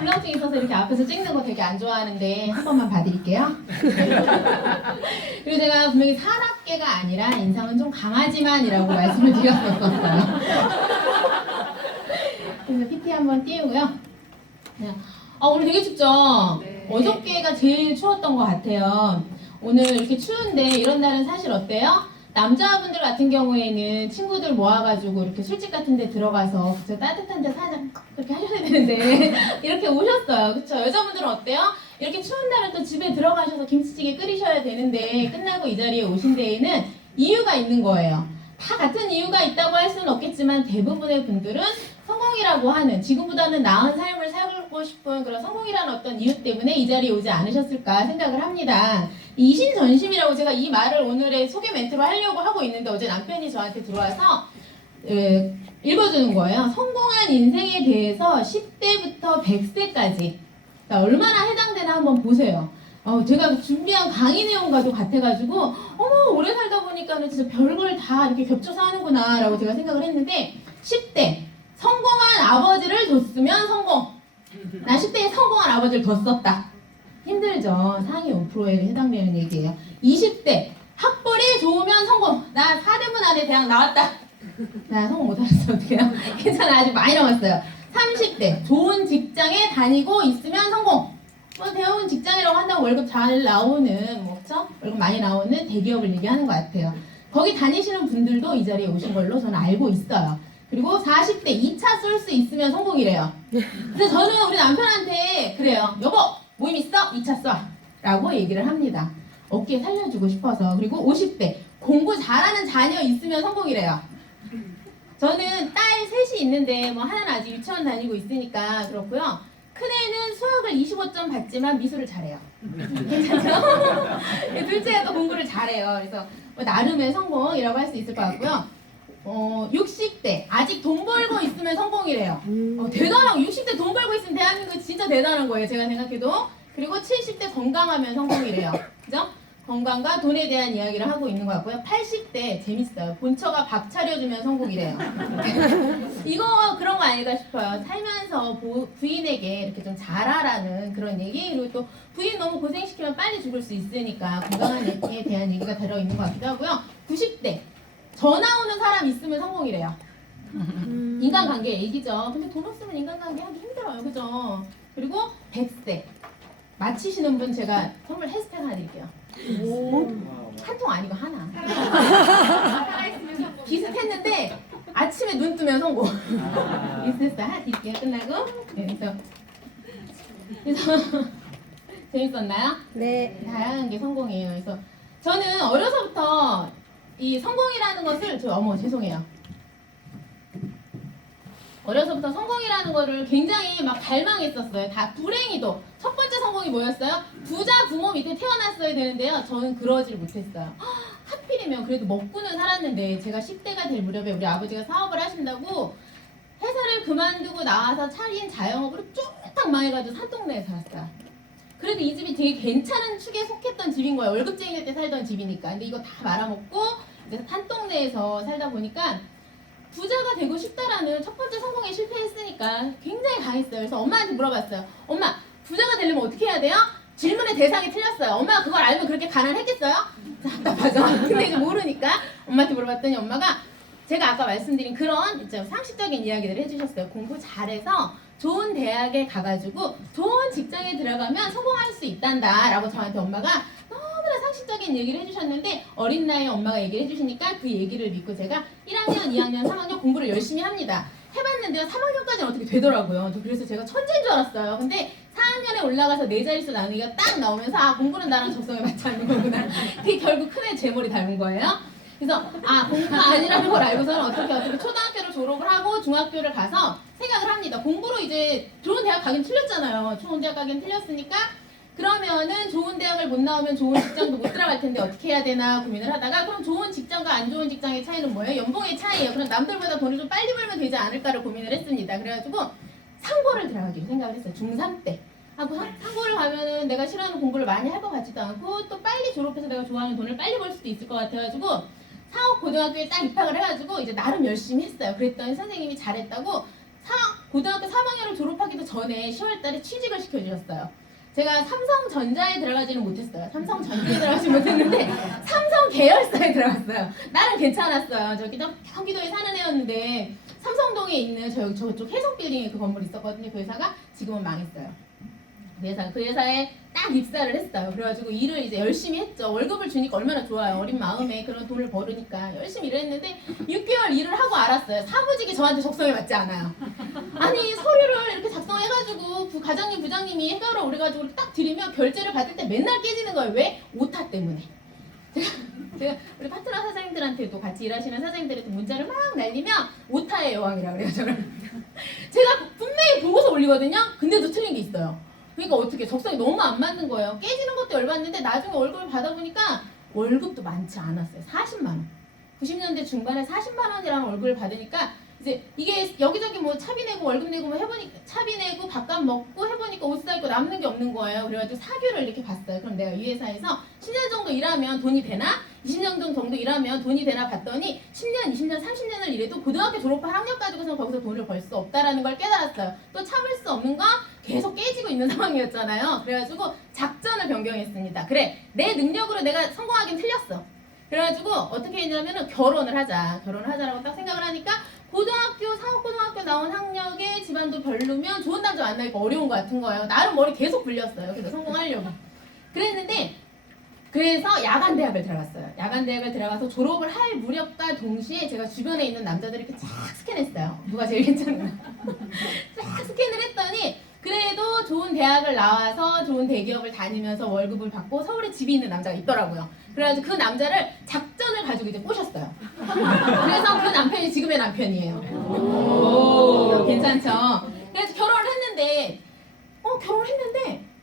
울렁증이 있어서 이렇게 앞에서 찍는 거 되게 안 좋아하는데 한 번만 봐드릴게요. 그리고 제가 분명히 사납게가 아니라 인상은 좀 강하지만이라고 말씀을 드렸었어요. 그래서 PT 한번 띄우고요. 네. 오늘 되게 춥죠? 네. 어저께가 제일 추웠던 것 같아요. 오늘 이렇게 추운데 이런 날은 사실 어때요? 남자분들 같은 경우에는 친구들 모아가지고 이렇게 술집 같은 데 들어가서 그쵸? 따뜻한 데 살짝 그렇게 하셔야 되는데 이렇게 오셨어요. 그쵸? 여자분들은 어때요? 이렇게 추운 날은 또 집에 들어가셔서 김치찌개 끓이셔야 되는데 끝나고 이 자리에 오신 데에는 이유가 있는 거예요. 다 같은 이유가 있다고 할 수는 없겠지만 대부분의 분들은 성공이라고 하는 지금보다는 나은 삶을 살고 싶은 그런 성공이라는 어떤 이유 때문에 이 자리에 오지 않으셨을까 생각을 합니다. 이신전심이라고 제가 이 말을 오늘의 소개 멘트로 하려고 하고 있는데 어제 남편이 저한테 들어와서 읽어주는 거예요. 성공한 인생에 대해서 10대부터 100세까지 얼마나 해당되나 한번 보세요. 제가 준비한 강의 내용과도 같아가지고 어머 오래 살다 보니까는 진짜 별걸 다 이렇게 겹쳐서 하는구나 라고 제가 생각을 했는데 10대 성공한 아버지를 뒀으면 성공. 나 10대에 성공한 아버지를 뒀었다. 힘들죠. 상위 5%에 해당되는 얘기예요. 20대 학벌이 좋으면 성공. 나 4대문 안에 대학 나왔다. 나 성공 못하겠어. 어떡해요? 괜찮아. 아직 많이 남았어요. 30대 좋은 직장에 다니고 있으면 성공. 대학원 직장이라고 한다고 월급 잘 나오는 그렇죠? 월급 많이 나오는 대기업을 얘기하는 것 같아요. 거기 다니시는 분들도 이 자리에 오신 걸로 저는 알고 있어요. 그리고 40대 2차 쏠 수 있으면 성공이래요. 근데 저는 우리 남편한테 그래요. 여보 모임 있어? 2차 쏴 라고 얘기를 합니다. 어깨 살려주고 싶어서. 그리고 50대 공부 잘하는 자녀 있으면 성공이래요. 저는 딸 셋이 있는데 하나는 아직 유치원 다니고 있으니까 그렇고요. 큰애는 수학을 25점 받지만 미술을 잘해요. 괜찮죠? 둘째가 또 공부를 잘해요. 그래서 나름의 성공이라고 할 수 있을 것 같고요. 60대 아직 돈 벌고 있으면 성공이래요. 대단하고 60대 돈 벌고 있으면 대한민국 진짜 대단한 거예요. 제가 생각해도. 그리고 70대 건강하면 성공이래요. 그죠? 건강과 돈에 대한 이야기를 하고 있는 것 같고요. 80대 재밌어요. 본처가 밥 차려주면 성공이래요. 이거 그런 거 아닐까 싶어요. 살면서 부인에게 이렇게 좀 잘하라는 그런 얘기. 그리고 또 부인 너무 고생시키면 빨리 죽을 수 있으니까 건강에 대한 얘기가 들어있는 것 같기도 하고요. 90대 전화 오는 사람 있으면 성공이래요. 인간관계 얘기죠. 근데 돈 없으면 인간관계 하기 힘들어요. 그죠? 그리고 100세 마치시는 분 제가 선물 헤스팩 하나 드릴게요. 한 통 아니고 하나. 비슷했는데 아침에 눈 뜨면 성공. 비슷했어요. 하나 드릴게요. 끝나고. 네, 그래서 재밌었나요? 네. 다양한 게 성공이에요. 그래서 저는 어려서부터 이 성공이라는 것을 죄송해요. 어려서부터 성공이라는 거를 굉장히 막 갈망했었어요. 다 불행히도 첫 번째 성공이 뭐였어요? 부자 부모 밑에 태어났어야 되는데요. 저는 그러질 못했어요. 하필이면 그래도 먹고는 살았는데 제가 10대가 될 무렵에 우리 아버지가 사업을 하신다고 회사를 그만두고 나와서 차린 자영업으로 쫄딱 망해가지고 산동네에 살았어요. 그래도 이 집이 되게 괜찮은 축에 속했던 집인 거예요. 월급쟁이 때 살던 집이니까. 근데 이거 다 말아먹고 이제 산동네에서 살다 보니까 부자가 되고 싶다라는 첫 번째 성공에 실패했으니까 굉장히 강했어요. 그래서 엄마한테 물어봤어요. 엄마, 부자가 되려면 어떻게 해야 돼요? 질문의 대상이 틀렸어요. 엄마가 그걸 알면 그렇게 가난했겠어요? 답답하죠. 근데 이제 모르니까 엄마한테 물어봤더니 엄마가 제가 아까 말씀드린 그런 이제 상식적인 이야기들을 해주셨어요. 공부 잘해서 좋은 대학에 가가지고 좋은 직장에 들어가면 성공할 수 있단다 라고 저한테 엄마가 너무나 상식적인 얘기를 해주셨는데 어린 나이에 엄마가 얘기를 해주시니까 그 얘기를 믿고 제가 1학년, 2학년, 3학년 공부를 열심히 합니다. 해봤는데요. 3학년까지는 어떻게 되더라고요. 그래서 제가 천재인 줄 알았어요. 근데 4학년에 올라가서 네 자릿수 나누기가 딱 나오면서 공부는 나랑 적성에 맞지 않는 거구나. 그게 결국 큰애 제 머리 닮은 거예요. 그래서 공부가 아니라는 걸 알고서는 어떻게 초등학교를 졸업을 하고 중학교를 가서 생각을 합니다. 공부로 이제 좋은 대학 가긴 틀렸잖아요. 좋은 대학 가긴 틀렸으니까 그러면은 좋은 대학을 못 나오면 좋은 직장도 못 들어갈 텐데 어떻게 해야 되나 고민을 하다가 그럼 좋은 직장과 안 좋은 직장의 차이는 뭐예요? 연봉의 차이예요. 그럼 남들보다 돈을 좀 빨리 벌면 되지 않을까를 고민을 했습니다. 그래가지고 상고를 들어가기로 생각을 했어요. 중3 때. 하고 상고를 가면은 내가 싫어하는 공부를 많이 할 것 같지도 않고 또 빨리 졸업해서 내가 좋아하는 돈을 빨리 벌 수도 있을 것 같아가지고 사업 고등학교에 딱 입학을 해가지고 이제 나름 열심히 했어요. 그랬더니 선생님이 잘했다고 사업 고등학교 3학년을 졸업하기도 전에 10월 달에 취직을 시켜주셨어요. 제가 삼성전자에 들어가지는 못했어요. 삼성전자에 들어가지 못했는데 삼성 계열사에 들어갔어요. 나름 괜찮았어요. 저기 경기도에 사는 애였는데 삼성동에 있는 저쪽 해성빌딩에 그 건물이 있었거든요. 그 회사가 지금은 망했어요. 그 회사에 딱 입사를 했어요. 그래가지고 일을 이제 열심히 했죠. 월급을 주니까 얼마나 좋아요. 어린 마음에 그런 돈을 벌으니까 열심히 일을 했는데 6개월 일을 하고 알았어요. 사무직이 저한테 적성에 맞지 않아요. 아니 서류를 이렇게 작성해가지고 과장님 부장님이 해결을 오래가지고 딱 드리면 결제를 받을 때 맨날 깨지는 거예요. 왜? 오타 때문에. 제가 우리 파트너 사장님들한테도 같이 일하시는 사장님들한테 문자를 막 날리면 오타의 여왕이라 그래요. 저는 제가 분명히 보고서 올리거든요. 근데도 틀린 게 있어요. 그러니까 어떻게 적성이 너무 안 맞는 거예요. 깨지는 것도 열받는데 나중에 월급을 받아보니까 월급도 많지 않았어요. 40만 원. 90년대 중반에 40만 원이라는 월급을 받으니까 이제 이게 여기저기 뭐 차비 내고 월급 내고 뭐 해보니까 차비 내고 밥값 먹고 해보니까 옷 사입고 남는 게 없는 거예요. 그래가지고 사규를 이렇게 봤어요. 그럼 내가 이 회사에서 10년 정도 일하면 돈이 되나? 20년 정도 일하면 돈이 되나 봤더니 10년, 20년, 30년을 일해도 고등학교 졸업한 학력 가지고서는 거기서 돈을 벌 수 없다라는 걸 깨달았어요. 또 참을 수 없는 건 계속 깨지고 있는 상황이었잖아요. 그래가지고 작전을 변경했습니다. 그래, 내 능력으로 내가 성공하긴 틀렸어. 그래가지고 어떻게 했냐면은 결혼을 하자라고 딱 생각을 하니까 고등학교, 상업고등학교 나온 학력에 집안도 별로면 좋은 남자 만나기가 어려운 것 같은 거예요. 나름 머리 계속 굴렸어요. 그래서 성공하려고. 그래서 야간대학을 들어갔어요. 야간대학을 들어가서 졸업을 할 무렵과 동시에 제가 주변에 있는 남자들을 이렇게 쫙 스캔했어요. 누가 제일 괜찮나. 쫙 스캔을 했더니 그래도 좋은 대학을 나와서 좋은 대기업을 다니면서 월급을 받고 서울에 집이 있는 남자가 있더라고요. 그래가지고 그 남자를 작전을 가지고 이제 꼬셨어요. 그래서 그 남편이 지금의 남편이에요. 오, 괜찮죠? 그래서 결혼을 했는데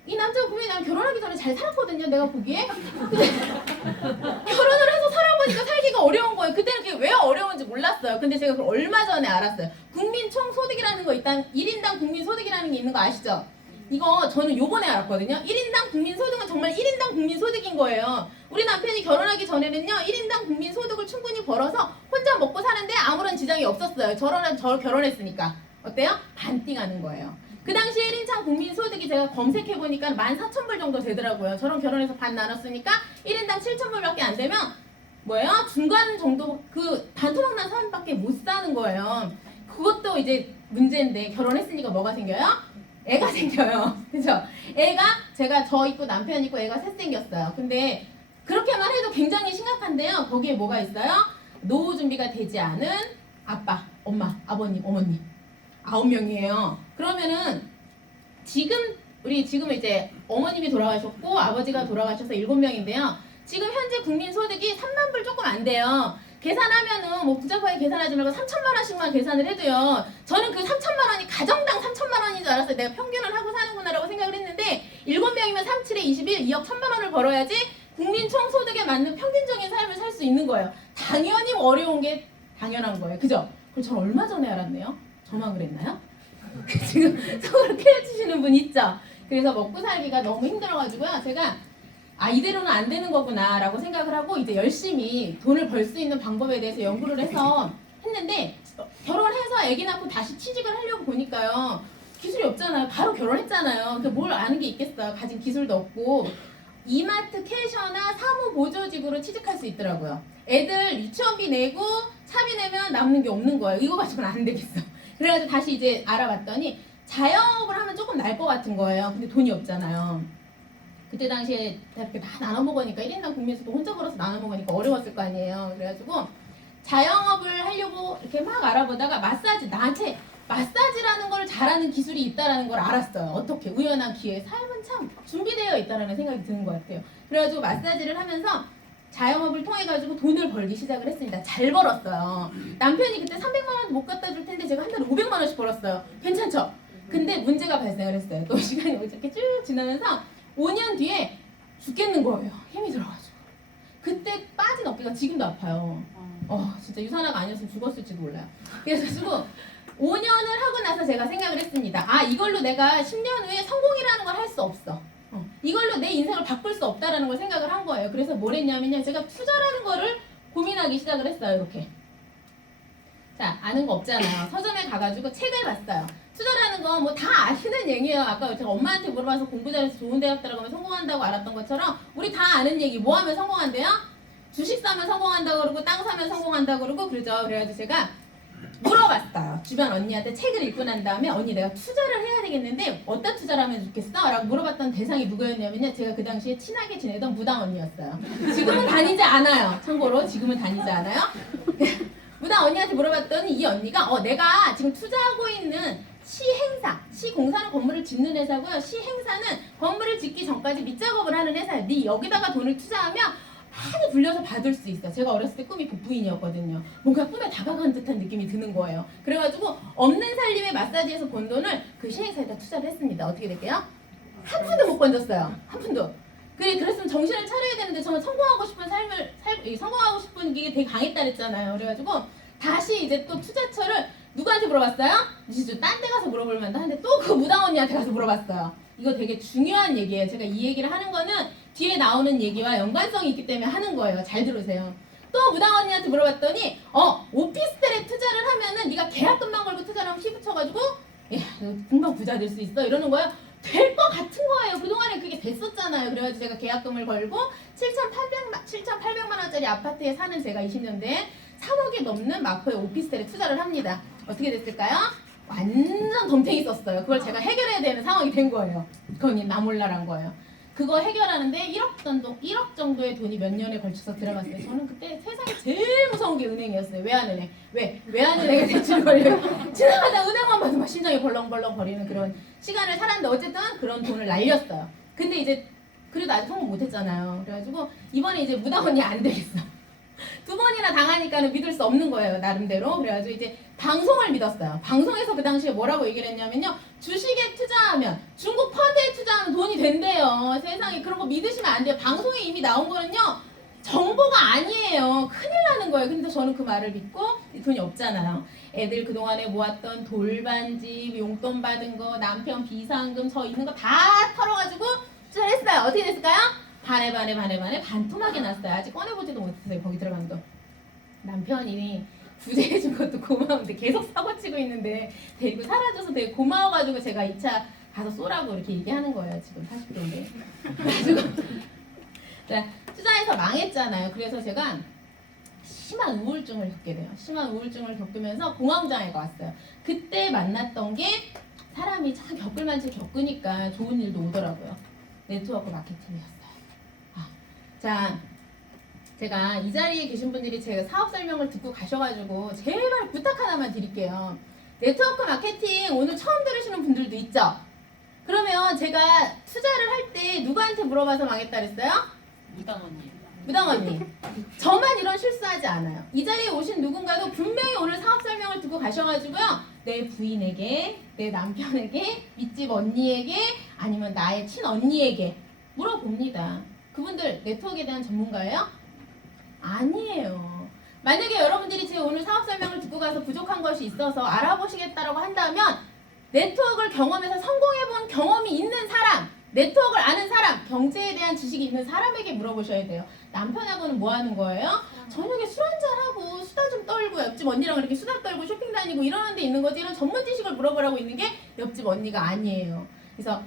이 남자가 분명히 나랑 결혼하기 전에 잘 살았거든요. 내가 보기에. 근데 결혼을 해서 살아보니까 살기가 어려운 거예요. 그때는 그게 왜 어려운지 몰랐어요. 근데 제가 그걸 얼마 전에 알았어요. 국민총소득이라는 거 일단 1인당 국민소득이라는 게 있는 거 아시죠? 이거 저는 요번에 알았거든요. 1인당 국민소득은 정말 1인당 국민소득인 거예요. 우리 남편이 결혼하기 전에는요. 1인당 국민소득을 충분히 벌어서 혼자 먹고 사는데 아무런 지장이 없었어요. 저 결혼했으니까. 어때요? 반띵하는 거예요. 그 당시 1인당 국민소득이 제가 검색해보니까 14,000불 정도 되더라고요. 저랑 결혼해서 반 나눴으니까 1인당 7,000불밖에 안 되면 뭐예요? 중간 정도 그 반토막 난 사람밖에 못 사는 거예요. 그것도 이제 문제인데 결혼했으니까 뭐가 생겨요? 애가 생겨요. 그죠? 애가 제가 저 있고 남편 있고 애가 셋 생겼어요. 근데 그렇게만 해도 굉장히 심각한데요. 거기에 뭐가 있어요? 노후 준비가 되지 않은 아빠, 엄마, 아버님, 어머니 9명이에요. 그러면은 지금 이제 어머님이 돌아가셨고 아버지가 돌아가셔서 7명인데요. 지금 현재 국민소득이 3만 불 조금 안 돼요. 계산하면은 뭐 복잡하게 계산하지 말고 3천만 원씩만 계산을 해도요. 저는 그 3천만 원이 가정당 3천만 원인 줄 알았어요. 내가 평균을 하고 사는구나라고 생각을 했는데 7명이면 3, 7에 21, 2억 1천만 원을 벌어야지 국민 총소득에 맞는 평균적인 삶을 살 수 있는 거예요. 당연히 어려운 게 당연한 거예요. 그죠? 그걸 전 얼마 전에 알았네요. 저만 그랬나요? 지금 속으로 깨우치시는 분 있죠? 그래서 먹고 살기가 너무 힘들어가지고요. 제가 이대로는 안 되는 거구나 라고 생각을 하고 이제 열심히 돈을 벌 수 있는 방법에 대해서 연구를 해서 했는데 결혼해서 아기 낳고 다시 취직을 하려고 보니까요. 기술이 없잖아요. 바로 결혼했잖아요. 뭘 아는 게 있겠어요. 가진 기술도 없고 이마트 캐셔나 사무보조직으로 취직할 수 있더라고요. 애들 유치원비 내고 차비 내면 남는 게 없는 거예요. 이거 가지고는 안 되겠어. 그래가지고 다시 이제 알아봤더니 자영업을 하면 조금 나을 것 같은 거예요. 근데 돈이 없잖아요. 그때 당시에 이렇게 다 나눠 먹으니까 1인당 국민소득 혼자 벌어서 나눠 먹으니까 어려웠을 거 아니에요. 그래가지고 자영업을 하려고 이렇게 막 알아보다가 나한테 마사지라는 걸 잘하는 기술이 있다라는 걸 알았어요. 어떻게 우연한 기회에 삶은 참 준비되어 있다라는 생각이 드는 것 같아요. 그래가지고 마사지를 하면서 자영업을 통해 가지고 돈을 벌기 시작을 했습니다. 잘 벌었어요. 남편이 그때 300만 원 못 갖다 줄 텐데 제가 한 달에 500만 원씩 벌었어요. 괜찮죠? 근데 문제가 발생을 했어요. 또 시간이 이렇게 쭉 지나면서 5년 뒤에 죽겠는 거예요. 힘이 들어가지고. 그때 빠진 어깨가 지금도 아파요. 진짜 유산화가 아니었으면 죽었을지도 몰라요. 그래서 5년을 하고 나서 제가 생각을 했습니다. 이걸로 내가 10년 후에 성공이라는 걸 할 수 없어. 이걸로 내 인생을 바꿀 수 없다라는 걸 생각을 한 거예요. 그래서 뭘 했냐면요. 제가 투자라는 거를 고민하기 시작을 했어요. 이렇게. 자, 아는 거 없잖아요. 서점에 가가지고 책을 봤어요. 투자라는 건 뭐 다 아시는 얘기예요. 아까 제가 엄마한테 물어봐서 공부 잘해서 좋은 대학 들어가면 성공한다고 알았던 것처럼 우리 다 아는 얘기. 뭐 하면 성공한대요? 주식 사면 성공한다고 그러고 땅 사면 성공한다고 그러고 그러죠. 그래가지고 제가 물어봤어요. 주변 언니한테 책을 읽고 난 다음에 언니 내가 투자를 해야 되겠는데 어디다 투자를 하면 좋겠어? 라고 물어봤던 대상이 누구였냐면요. 제가 그 당시에 친하게 지내던 무당 언니였어요. 지금은 다니지 않아요. 참고로 지금은 다니지 않아요. 무당 언니한테 물어봤더니 이 언니가 내가 지금 투자하고 있는 시행사, 시공사는 건물을 짓는 회사고요. 시행사는 건물을 짓기 전까지 밑작업을 하는 회사예요. 네 여기다가 돈을 투자하면 많이 불려서 받을 수 있어. 제가 어렸을 때 꿈이 복부인이었거든요. 뭔가 꿈에 다가가는 듯한 느낌이 드는 거예요. 그래가지고 없는 살림의 마사지에서 번 돈을 그 시행사에다 투자를 했습니다. 어떻게 될게요? 한 푼도 못 건졌어요. 한 푼도. 그랬으면 정신을 차려야 되는데 저는 성공하고 싶은 성공하고 싶은 게 되게 강했다 그랬잖아요. 그래가지고 다시 이제 또 투자처를 누구한테 물어봤어요? 진짜 딴 데 가서 물어볼 만도 한데 또 그 무당 언니한테 가서 물어봤어요. 이거 되게 중요한 얘기예요. 제가 이 얘기를 하는 거는 뒤에 나오는 얘기와 연관성이 있기 때문에 하는 거예요. 잘 들으세요. 또 무당 언니한테 물어봤더니 오피스텔에 투자를 하면은 네가 계약금만 걸고 투자를 하면 피부쳐가지고 야, 너 금방 부자 될 수 있어 이러는 거예요. 될 것 같은 거예요. 그동안에 그게 됐었잖아요. 그래가지고 제가 계약금을 걸고 7,800만 원짜리 아파트에 사는 제가 20년대에 3억이 넘는 마포의 오피스텔에 투자를 합니다. 어떻게 됐을까요? 완전 덤탱이 썼어요. 그걸 제가 해결해야 되는 상황이 된 거예요. 그건 나 몰라란 거예요. 그거 해결하는데 1억 정도의 돈이 몇 년에 걸쳐서 들어갔어요. 저는 그때 세상에 제일 무서운 게 은행이었어요. 외환은행. 외환은행에 대출 걸려. 지나가다 은행만 봐도 막 심장이 벌렁벌렁 거리는 그런 시간을 살았는데 어쨌든 그런 돈을 날렸어요. 근데 이제 그래도 아직 성공 못했잖아요. 그래가지고 이번에 이제 무당 언니 안 되겠어. 두 번이나 당하니까는 믿을 수 없는 거예요. 나름대로. 그래가지고 이제 방송을 믿었어요. 방송에서 그 당시에 뭐라고 얘기를 했냐면요. 주식에 투자하면 중국 펀드에 투자하면 돈이 된대요. 세상에 그런 거 믿으시면 안 돼요. 방송에 이미 나온 거는요. 정보가 아니에요. 큰일 나는 거예요. 근데 저는 그 말을 믿고 돈이 없잖아요. 애들 그동안에 모았던 돌반지, 용돈 받은 거, 남편 비상금 저 있는 거 다 털어가지고 투자를 했어요. 어떻게 됐을까요? 반에 반토막이 났어요. 아직 꺼내보지도 못했어요. 거기 들어간 거. 남편이 구제해준 것도 고마운데 계속 사고치고 있는데 데리고 사라져서 되게 고마워가지고 제가 2차 가서 쏘라고 이렇게 얘기하는 거예요. 지금 40대인데. 그래가지고 자, 투자해서 망했잖아요. 그래서 제가 심한 우울증을 겪게 돼요. 심한 우울증을 겪으면서 공황장애가 왔어요. 그때 만났던 게 사람이 참 겪을 만치 겪으니까 좋은 일도 오더라고요. 네트워크 마케팅이었어요. 자, 제가 이 자리에 계신 분들이 제가 사업 설명을 듣고 가셔가지고 제발 부탁 하나만 드릴게요. 네트워크 마케팅 오늘 처음 들으시는 분들도 있죠? 그러면 제가 투자를 할 때 누구한테 물어봐서 망했다 그랬어요? 무당 언니. 저만 이런 실수하지 않아요. 이 자리에 오신 누군가도 분명히 오늘 사업 설명을 듣고 가셔가지고요. 내 부인에게, 내 남편에게, 밑집 언니에게, 아니면 나의 친언니에게 물어봅니다. 그분들 네트워크에 대한 전문가예요? 아니에요. 만약에 여러분들이 제 오늘 사업 설명을 듣고 가서 부족한 것이 있어서 알아보시겠다라고 한다면 네트워크를 경험해서 성공해본 경험이 있는 사람, 네트워크를 아는 사람, 경제에 대한 지식이 있는 사람에게 물어보셔야 돼요. 남편하고는 뭐 하는 거예요? 저녁에 술 한잔하고 수다 좀 떨고 옆집 언니랑 이렇게 수다 떨고 쇼핑 다니고 이러는 데 있는 거지 이런 전문 지식을 물어보라고 있는 게 옆집 언니가 아니에요. 그래서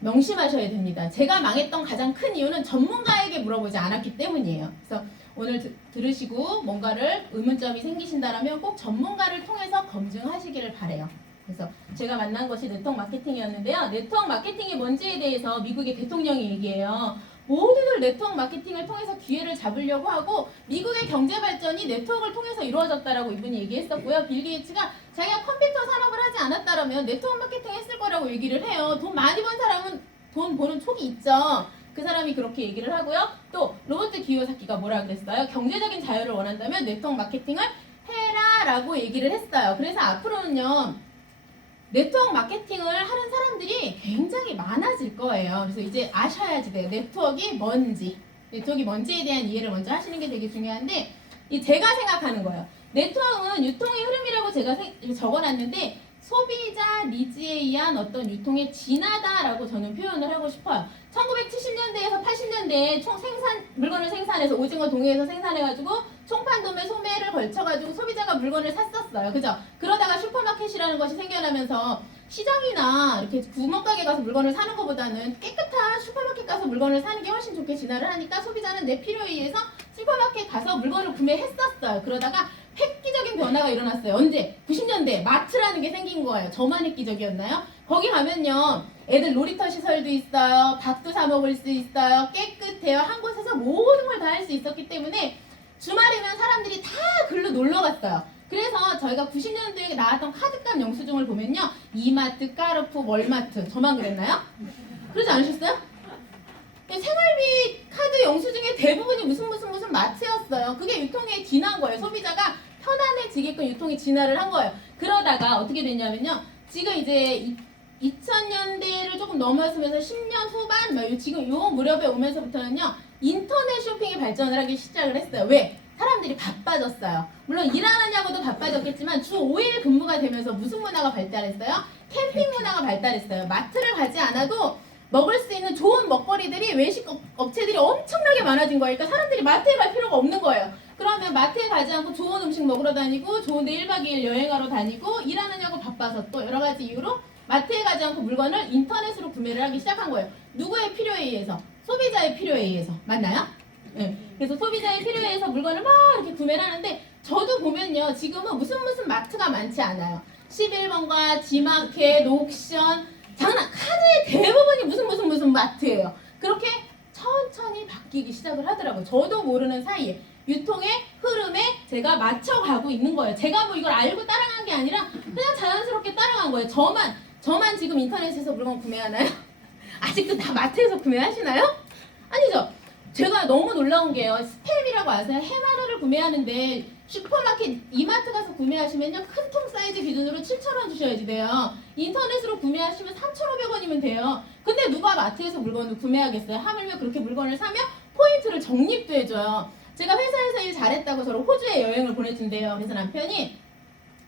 명심하셔야 됩니다. 제가 망했던 가장 큰 이유는 전문가에게 물어보지 않았기 때문이에요. 그래서 오늘 들으시고 뭔가를 의문점이 생기신다면 꼭 전문가를 통해서 검증하시기를 바래요. 그래서 제가 만난 것이 네트워크 마케팅이었는데요. 네트워크 마케팅이 뭔지에 대해서 미국의 대통령이 얘기해요. 모두들 네트워크 마케팅을 통해서 기회를 잡으려고 하고 미국의 경제 발전이 네트워크를 통해서 이루어졌다라고 이분이 얘기했었고요. 빌 게이츠가 자기가 컴퓨터 산업을 하지 않았다라면 네트워크 마케팅 했을 거라고 얘기를 해요. 돈 많이 번 사람은 돈 버는 촉이 있죠. 그 사람이 그렇게 얘기를 하고요. 또 로버트 기요사키가 뭐라 그랬어요? 경제적인 자유를 원한다면 네트워크 마케팅을 해라라고 얘기를 했어요. 그래서 앞으로는요. 네트워크 마케팅을 하는 사람들이 굉장히 많아질 거예요. 그래서 이제 아셔야지 돼요. 네트워크가 뭔지에 대한 이해를 먼저 하시는 게 되게 중요한데 제가 생각하는 거예요. 네트워크는 유통의 흐름이라고 제가 적어놨는데 소비자 니즈에 의한 어떤 유통의 진화다라고 저는 표현을 하고 싶어요. 1970년대에서 80년대에 물건을 생산해서 오징어 동해에서 생산해가지고 총판도매 소매를 걸쳐가지고 소비자가 물건을 샀었어요. 그죠? 그러다가 슈퍼마켓이라는 것이 생겨나면서 시장이나 이렇게 구멍가게 가서 물건을 사는 것보다는 깨끗한 슈퍼마켓 가서 물건을 사는 게 훨씬 좋게 진화를 하니까 소비자는 내 필요에 의해서 슈퍼마켓 가서 물건을 구매했었어요. 그러다가 획기적인 변화가 일어났어요. 언제? 90년대 마트라는 게 생긴 거예요. 저만 획기적이었나요? 거기 가면요, 애들 놀이터 시설도 있어요. 밥도 사 먹을 수 있어요. 깨끗해요. 한 곳에서 모든 걸 다 할 수 있었기 때문에 주말이면 사람들이 다 글로 놀러 갔어요. 그래서 저희가 90년도에 나왔던 카드값 영수증을 보면요, 이마트, 까르푸, 월마트, 저만 그랬나요? 그러지 않으셨어요? 생활비 카드 영수증의 대부분이 무슨 마트였어요. 그게 유통에 진화한 거예요. 소비자가 편안해지게끔 유통에 진화를 한 거예요. 그러다가 어떻게 됐냐면요, 지금 이제 2000년대를 조금 넘어서면서 10년 후반, 지금 요 무렵에 오면서부터는요, 인터넷 쇼핑이 발전을 하기 시작을 했어요. 왜? 사람들이 바빠졌어요. 물론 일하느냐고도 바빠졌겠지만 주 5일 근무가 되면서 무슨 문화가 발달했어요? 캠핑 문화가 발달했어요. 마트를 가지 않아도 먹을 수 있는 좋은 먹거리들이 외식 업체들이 엄청나게 많아진 거예요. 그러니까 사람들이 마트에 갈 필요가 없는 거예요. 그러면 마트에 가지 않고 좋은 음식 먹으러 다니고 좋은데 1박 2일 여행하러 다니고 일하느냐고 바빠서 또 여러 가지 이유로 마트에 가지 않고 물건을 인터넷으로 구매를 하기 시작한 거예요. 누구의 필요에 의해서? 소비자의 필요에 의해서. 맞나요? 네. 그래서 소비자의 필요에 의해서 물건을 막 이렇게 구매를 하는데, 저도 보면요, 지금은 무슨 마트가 많지 않아요. 11번가, 지마켓, 옥션, 카드의 대부분이 무슨 마트예요. 그렇게 천천히 바뀌기 시작을 하더라고요. 저도 모르는 사이에 유통의 흐름에 제가 맞춰가고 있는 거예요. 제가 뭐 이걸 알고 따라간 게 아니라 그냥 자연스럽게 따라간 거예요. 저만 지금 인터넷에서 물건 구매하나요? 아직도 다 마트에서 구매하시나요? 아니죠. 제가 너무 놀라운 게요, 스팸이라고 아세요? 해마르를 구매하는데 슈퍼마켓 이마트 가서 구매하시면요, 큰 통 사이즈 기준으로 7,000원 주셔야지 돼요. 인터넷으로 구매하시면 3,500원이면 돼요. 근데 누가 마트에서 물건을 구매하겠어요? 하물며 그렇게 물건을 사면 포인트를 적립도 해줘요. 제가 회사에서 일 잘했다고 저를 호주에 여행을 보내준대요. 그래서 남편이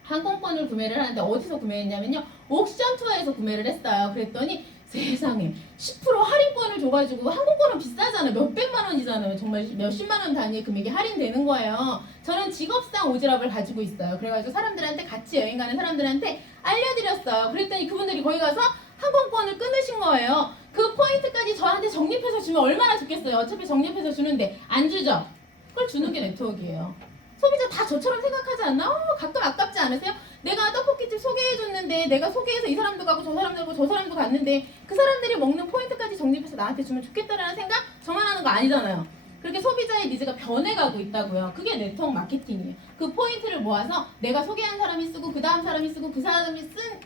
항공권을 구매를 하는데 어디서 구매했냐면요, 옥션 투어에서 구매를 했어요. 그랬더니 세상에 10% 할인권을 줘가지고, 항공권은 비싸잖아요. 몇백만 원이잖아요. 정말 몇십만 원 단위의 금액이 할인되는 거예요. 저는 직업상 오지랖을 가지고 있어요. 그래가지고 사람들한테, 같이 여행 가는 사람들한테 알려드렸어요. 그랬더니 그분들이 거기 가서 항공권을 끊으신 거예요. 그 포인트까지 저한테 적립해서 주면 얼마나 좋겠어요. 어차피 적립해서 주는데 안 주죠. 그걸 주는 게 네트워크예요. 소비자 다 저처럼 생각하지 않나? 가끔 아깝지 않으세요? 내가 떡볶이집 소개해줬는데, 내가 소개해서 이 사람도 가고 저 사람도 가고 저 사람도 갔는데 그 사람들이 먹는 포인트까지 적립해서 나한테 주면 좋겠다라는 생각? 저만 하는 거 아니잖아요. 그렇게 소비자의 니즈가 변해가고 있다고요. 그게 네트워크 마케팅이에요. 그 포인트를 모아서 내가 소개한 사람이 쓰고 그 다음 사람이 쓰고 그 사람이 쓴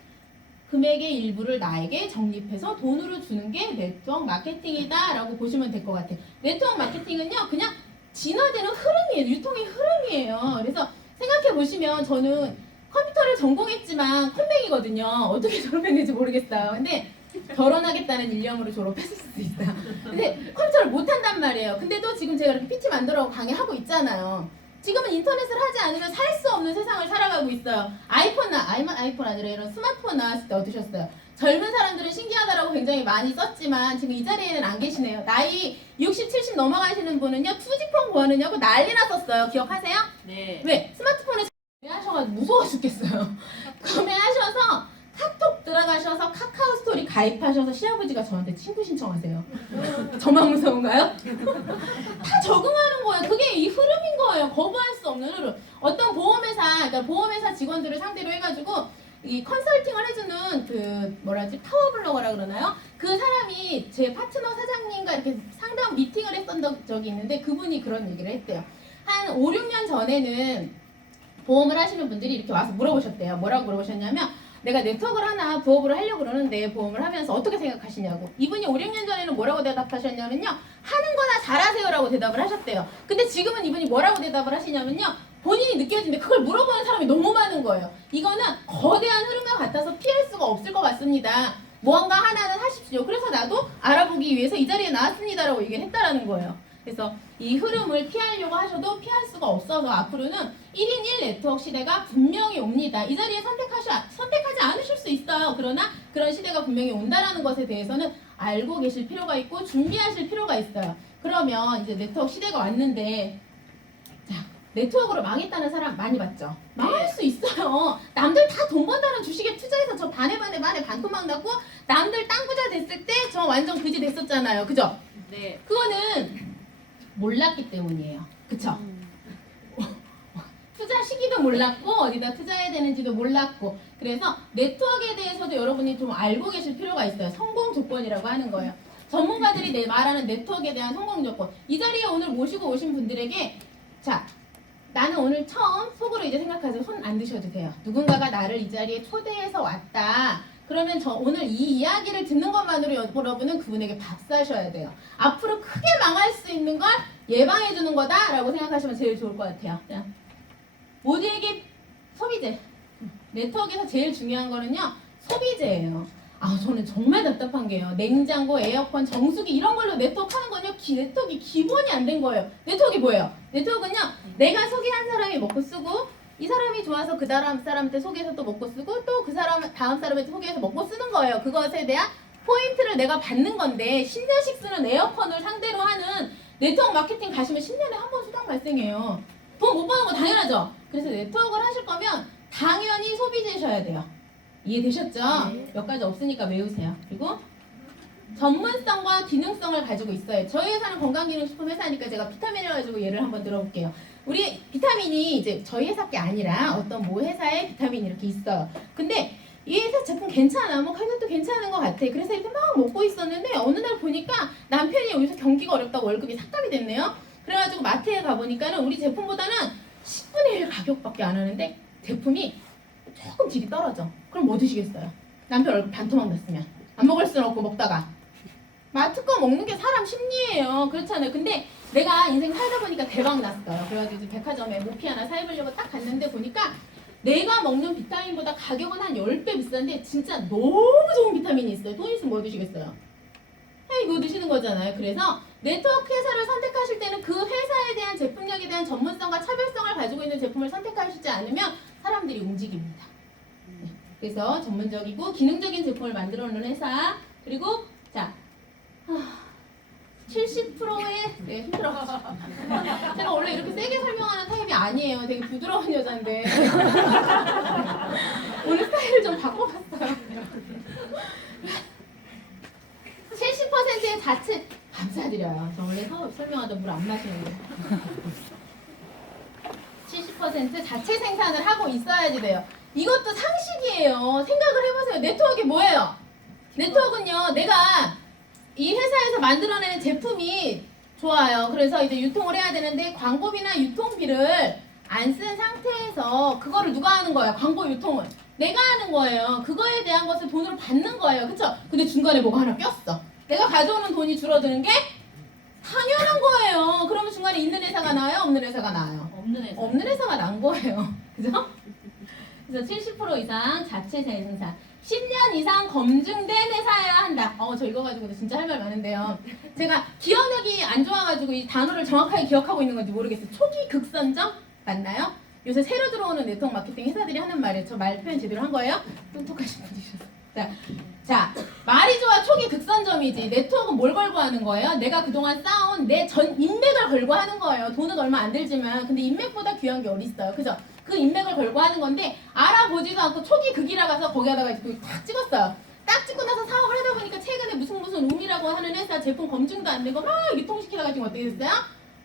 금액의 일부를 나에게 적립해서 돈으로 주는 게 네트워크 마케팅이다라고 보시면 될 것 같아요. 네트워크 마케팅은요, 그냥 진화되는 흐름이에요. 유통의 흐름이에요. 그래서 생각해 보시면, 저는 컴퓨터를 전공했지만 컴맹이거든요. 어떻게 졸업했는지 모르겠어요. 근데 결혼하겠다는 일념으로 졸업했을 수도 있어요. 근데 컴퓨터를 못한단 말이에요. 근데도 지금 제가 이렇게 PT 만들어 강의하고 있잖아요. 지금은 인터넷을 하지 않으면 살 수 없는 세상을 살아가고 있어요. 아이폰 아니라 이런 스마트폰 나왔을 때 어떠셨어요? 젊은 사람들은 신기하다라고 굉장히 많이 썼지만 지금 이 자리에는 안 계시네요. 나이 60, 70 넘어가시는 분은요, 2G폰 구하느냐고 난리 났었어요. 기억하세요? 네. 왜? 스마트폰에 구매하셔가지고 무서워 죽겠어요. 구매하셔서 카톡 들어가셔서 카카오 스토리 가입하셔서 시아버지가 저한테 친구 신청하세요. 저만 무서운가요? 다 적응하는 거예요. 그게 이 흐름인 거예요. 거부할 수 없는 흐름. 어떤 그러니까 보험회사 직원들을 상대로 해가지고 이 컨설팅을 해주는 파워블로거라 그러나요? 그 사람이 제 파트너 사장님과 이렇게 상담 미팅을 했던 적이 있는데, 그분이 그런 얘기를 했대요. 한 5, 6년 전에는 보험을 하시는 분들이 이렇게 와서 물어보셨대요. 뭐라고 물어보셨냐면, 내가 네트워크를 하나 부업으로 하려고 그러는데 보험을 하면서 어떻게 생각하시냐고. 이분이 5, 6년 전에는 뭐라고 대답하셨냐면요, 하는 거나 잘하세요라고 대답을 하셨대요. 근데 지금은 이분이 뭐라고 대답을 하시냐면요, 본인이 느껴지는데 그걸 물어보는 사람이 너무 많은 거예요. 이거는 거대한 흐름과 같아서 피할 수가 없을 것 같습니다. 무언가 하나는 하십시오. 그래서 나도 알아보기 위해서 이 자리에 나왔습니다라고 얘기를 했다라는 거예요. 그래서 이 흐름을 피하려고 하셔도 피할 수가 없어서 앞으로는 1인 1 네트워크 시대가 분명히 옵니다. 이 자리에 선택하지 않으실 수 있어요. 그러나 그런 시대가 분명히 온다라는 것에 대해서는 알고 계실 필요가 있고 준비하실 필요가 있어요. 그러면 이제 네트워크 시대가 왔는데, 자, 네트워크로 망했다는 사람 많이 봤죠? 망할 수 있어요. 남들 다 돈 번다는 주식에 투자해서 저 반에 반토막 났고 남들 땅 부자 됐을 때 저 완전 그지 됐었잖아요. 그죠? 네. 그거는 몰랐기 때문이에요. 그쵸? 투자 시기도 몰랐고 어디다 투자해야 되는지도 몰랐고 그래서 네트워크에 대해서도 여러분이 좀 알고 계실 필요가 있어요. 성공 조건이라고 하는 거예요. 전문가들이 말하는 네트워크에 대한 성공 조건. 이 자리에 오늘 모시고 오신 분들에게 자 나는 오늘 처음 속으로 이제 생각하세요. 손 안 드셔도 돼요. 누군가가 나를 이 자리에 초대해서 왔다. 그러면 저 오늘 이 이야기를 듣는 것만으로 여러분은 그분에게 밥 사셔야 돼요. 앞으로 크게 망할 수 있는 걸 예방해 주는 거다라고 생각하시면 제일 좋을 것 같아요. 그냥 모두에게 소비재. 네트워크에서 제일 중요한 거는요. 소비재예요. 아 저는 정말 답답한 게요. 냉장고, 에어컨, 정수기 이런 걸로 네트워크 하는 건요. 네트워크 기본이 안 된 거예요. 네트워크가 뭐예요? 네트워크는요. 내가 소개한 사람이 먹고 쓰고 이 사람이 좋아서 그 다음 사람한테 소개해서 또 먹고 쓰고 또 그 사람 다음 사람한테 소개해서 먹고 쓰는 거예요. 그것에 대한 포인트를 내가 받는 건데 10년씩 쓰는 에어컨을 상대로 하는 네트워크 마케팅 가시면 10년에 한 번 수당 발생해요. 돈 못 버는 거 당연하죠. 그래서 네트워크를 하실 거면 당연히 소비재셔야 돼요. 이해되셨죠? 네. 몇 가지 없으니까 외우세요. 그리고 전문성과 기능성을 가지고 있어요. 저희 회사는 건강기능식품 회사니까 제가 비타민을 가지고 예를 한번 들어볼게요. 우리 비타민이 이제 저희 회사 게 아니라 어떤 모 회사에 비타민이 이렇게 있어요. 근데 이 회사 제품 괜찮아. 뭐 가격도 괜찮은 것 같아. 그래서 이렇게 막 먹고 있었는데 어느 날 보니까 남편이 여기서 경기가 어렵다고 월급이 삭감이 됐네요. 그래가지고 마트에 가보니까는 우리 제품보다는 10분의 1 가격밖에 안 하는데 제품이 조금 질이 떨어져. 그럼 뭐 드시겠어요? 남편 얼굴 반토막 났으면 안 먹을 수는 없고 먹다가 마트 거 먹는 게 사람 심리예요. 그렇잖아요. 근데 내가 인생 살다 보니까 대박 났어요. 그래가지고 이제 백화점에 모피 하나 사입으려고 딱 갔는데 보니까 내가 먹는 비타민보다 가격은 한 10배 비싼데 진짜 너무 좋은 비타민이 있어요. 돈 있으면 뭐 드시겠어요? 이거 드시는 거잖아요. 그래서 네트워크 회사를 선택하실 때는 그 회사에 대한 제품력에 대한 전문성과 차별성을 가지고 있는 제품을 선택하시지 않으면 사람들이 움직입니다. 네. 그래서 전문적이고 기능적인 제품을 만들어 놓는 회사. 그리고 자 70%의 네, 힘들어. 제가 원래 이렇게 세게 설명하는 타입이 아니에요. 되게 부드러운 여잔데 오늘 스타일을 좀 바꿔봤어요. 70%의 자체 감사드려요. 저 원래 사업 설명하다 물 안 마시는데 70% 자체 생산을 하고 있어야지 돼요. 이것도 상식이에요. 생각을 해보세요. 네트워크가 뭐예요? 네트워크는요. 내가 이 회사에서 만들어내는 제품이 좋아요. 그래서 이제 유통을 해야 되는데 광고비나 유통비를 안 쓴 상태에서 그거를 누가 하는 거예요? 광고 유통을 내가 하는 거예요. 그거에 대한 것을 돈으로 받는 거예요. 그쵸? 근데 중간에 뭐가 하나 꼈어. 내가 가져오는 돈이 줄어드는 게 당연한 거예요. 그러면 중간에 있는 회사가 나아요? 없는 회사가 나아요? 없는 회사가 난 거예요. 그죠? 그래서 70% 이상 자체 생산 10년 이상 검증된 회사여야 한다. 저 이거 가지고 진짜 할 말 많은데요. 제가 기억력이 안 좋아가지고 이 단어를 정확하게 기억하고 있는 건지 모르겠어요. 초기 극선점 맞나요? 요새 새로 들어오는 네트워크 마케팅 회사들이 하는 말이에요. 저 말 표현 제대로 한 거예요? 똑똑하신 분이셔서. 자, 말이 좋아 초기 극선점이지. 네트워크는 뭘 걸고 하는 거예요? 내가 그동안 쌓아온 내 전 인맥을 걸고 하는 거예요. 돈은 얼마 안 들지만 근데 인맥보다 귀한 게 어디 있어요? 그죠? 그 인맥을 걸고 하는 건데 알아보지도 않고 초기 극이라 가서 거기다가 이렇게 딱 찍었어요. 딱 찍고 나서 사업을 하다 보니까 최근에 무슨 룸이라고 하는 회사 제품 검증도 안 되고 막 유통시키다가 지금 어떻게 됐어요?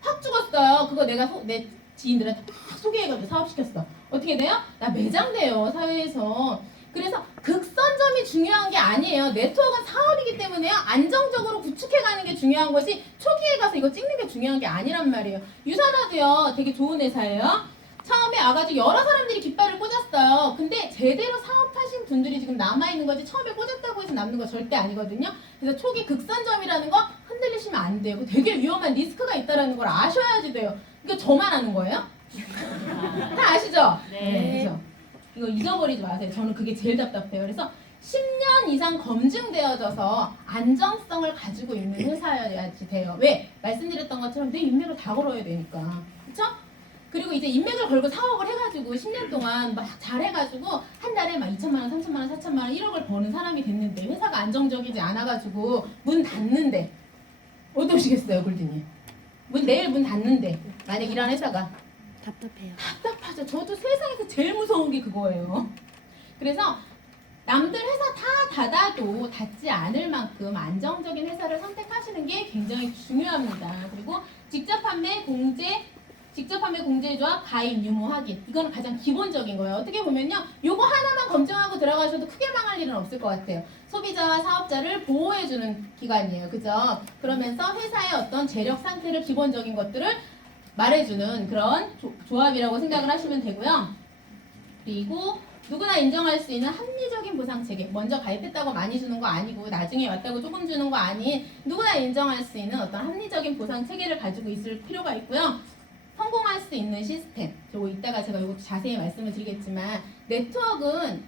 확 죽었어요. 그거 내가 내 지인들한테 막 소개해가지고 사업시켰어. 어떻게 돼요? 나 매장돼요 사회에서. 그래서 극선점이 중요한 게 아니에요. 네트워크는 사업이기 때문에요. 안정적으로 구축해가는 게 중요한 거지 초기에 가서 이거 찍는 게 중요한 게 아니란 말이에요. 유산화도요 되게 좋은 회사예요. 처음에 와가지고 여러 사람들이 깃발을 꽂았어요. 근데 제대로 사업하신 분들이 지금 남아있는 거지 처음에 꽂았다고 해서 남는 거 절대 아니거든요. 그래서 초기 극선점이라는 거 흔들리시면 안 돼요. 되게 위험한 리스크가 있다는 걸 아셔야지 돼요. 이거 저만 아는 거예요? 다 아시죠? 네. 그죠? 이거 잊어버리지 마세요. 저는 그게 제일 답답해요. 그래서 10년 이상 검증되어져서 안정성을 가지고 있는 회사여야지 돼요. 왜? 말씀드렸던 것처럼 내 인맥을 다 걸어야 되니까. 그쵸? 그리고 이제 인맥을 걸고 사업을 해가지고 10년 동안 막 잘해가지고 한 달에 막 2천만 원, 3천만 원, 4천만 원, 1억을 버는 사람이 됐는데 회사가 안정적이지 않아가지고 문 닫는데 어떠시겠어요, 골드님? 내일 문 닫는데 만약 일하는 회사가 답답해요. 답답하죠. 저도 세상에서 제일 무서운 게 그거예요. 그래서 남들 회사 다 닫아도 닫지 않을 만큼 안정적인 회사를 선택하시는 게 굉장히 중요합니다. 그리고 직접 판매 공제 조합 가입 유무 확인, 이거는 가장 기본적인 거예요. 어떻게 보면요, 요거 하나만 검증하고 들어가셔도 크게 망할 일은 없을 것 같아요. 소비자와 사업자를 보호해주는 기관이에요. 그죠? 그러면서 회사의 어떤 재력 상태를, 기본적인 것들을 말해주는 그런 조합이라고 생각을 하시면 되고요. 그리고 누구나 인정할 수 있는 합리적인 보상 체계. 먼저 가입했다고 많이 주는 거 아니고 나중에 왔다고 조금 주는 거 아닌, 누구나 인정할 수 있는 어떤 합리적인 보상 체계를 가지고 있을 필요가 있고요. 성공할 수 있는 시스템. 저 이따가 제가 이것도 자세히 말씀을 드리겠지만, 네트워크는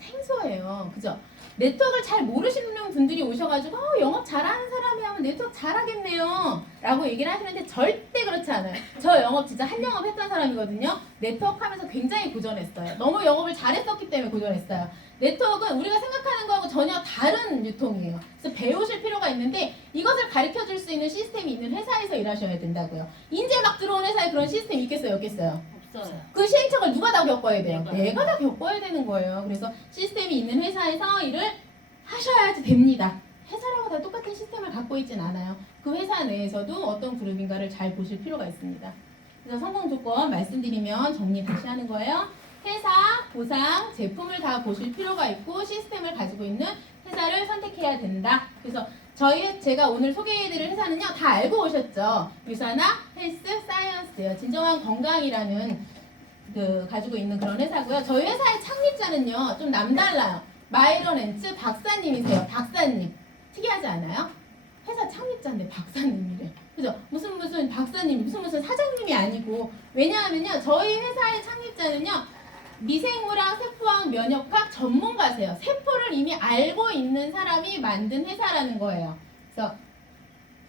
생소해요. 그죠? 네트워크를 잘 모르시는 분들이 오셔가지고 영업 잘하는 사람이 하면 네트워크 잘하겠네요 라고 얘기를 하시는데 절대 그렇지 않아요. 저 영업 진짜 한 영업 했던 사람이거든요. 네트워크 하면서 굉장히 고전했어요. 너무 영업을 잘했었기 때문에 고전했어요. 네트워크는 우리가 생각하는 거하고 전혀 다른 유통이에요. 그래서 배우실 필요가 있는데, 이것을 가르쳐줄 수 있는 시스템이 있는 회사에서 일하셔야 된다고요. 이제 막 들어온 회사에 그런 시스템이 있겠어요, 없겠어요? 없어요. 그 시행착오를 누가 다 겪어야 돼요? 내가. 내가 다 겪어야 되는 거예요. 그래서 시스템이 있는 회사에서 일을 하셔야지 됩니다. 회사라고 다 똑같은 시스템을 갖고 있진 않아요. 그 회사 내에서도 어떤 그룹인가를 잘 보실 필요가 있습니다. 그래서 성공 조건 말씀드리면 정리 다시 하는 거예요. 회사, 보상, 제품을 다 보실 필요가 있고 시스템을 가지고 있는 회사를 선택해야 된다. 그래서 제가 오늘 소개해드릴 회사는요, 다 알고 오셨죠? 유사나 헬스 사이언스예요. 진정한 건강이라는 가지고 있는 그런 회사고요. 저희 회사의 창립자는요, 좀 남달라요. 마이런 앤츠 박사님이세요. 박사님. 특이하지 않아요? 회사 창립자인데 박사님이래. 그죠? 무슨 박사님, 무슨 사장님이 아니고. 왜냐하면요, 저희 회사의 창립자는요, 미생물학, 세포학, 면역학 전문가세요. 세포를 이미 알고 있는 사람이 만든 회사라는 거예요. 그래서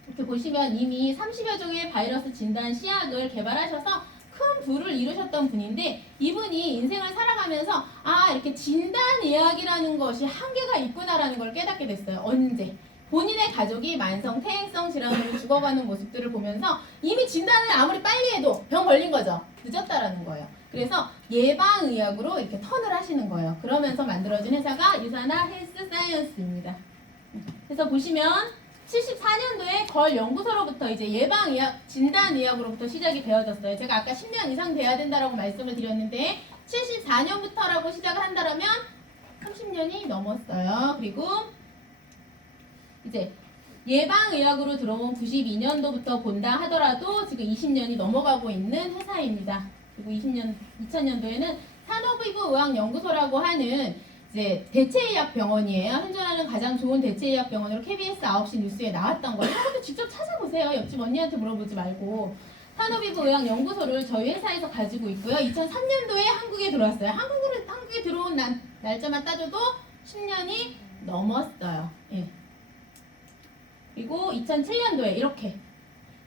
이렇게 보시면 이미 30여 종의 바이러스 진단 시약을 개발하셔서 큰 부를 이루셨던 분인데, 이분이 인생을 살아가면서 이렇게 진단 의학이라는 것이 한계가 있구나라는 걸 깨닫게 됐어요. 언제? 본인의 가족이 만성 퇴행성 질환으로 죽어가는 모습들을 보면서 이미 진단을 아무리 빨리 해도 병 걸린 거죠. 늦었다라는 거예요. 그래서 예방의학으로 이렇게 턴을 하시는 거예요. 그러면서 만들어진 회사가 유사나 헬스 사이언스입니다. 그래서 보시면 74년도에 걸 연구소로부터 이제 예방의학, 진단의학으로부터 시작이 되어졌어요. 제가 아까 10년 이상 돼야 된다라고 말씀을 드렸는데 74년부터라고 시작을 한다면 30년이 넘었어요. 그리고 이제 예방의학으로 들어온 92년도부터 본다 하더라도 지금 20년이 넘어가고 있는 회사입니다. 그리고 2000년도에는 산업의료의학연구소라고 하는 이제 대체의학 병원이에요. 현존하는 가장 좋은 대체의학 병원으로 KBS 9시 뉴스에 나왔던 거예요. 이것도 직접 찾아보세요. 옆집 언니한테 물어보지 말고. 산업의료의학연구소를 저희 회사에서 가지고 있고요. 2003년도에 한국에 들어왔어요. 한국에 들어온 날짜만 따져도 10년이 넘었어요. 예. 그리고 2007년도에 이렇게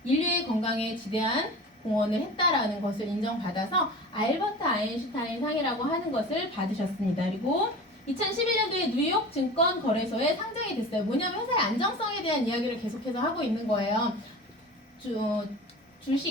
인류의 건강에 지대한 공헌을 했다라는 것을 인정받아서 알버트 아인슈타인 상이라고 하는 것을 받으셨습니다. 그리고 2011년도에 뉴욕 증권 거래소에 상장이 됐어요. 뭐냐면 회사의 안정성에 대한 이야기를 계속해서 하고 있는 거예요.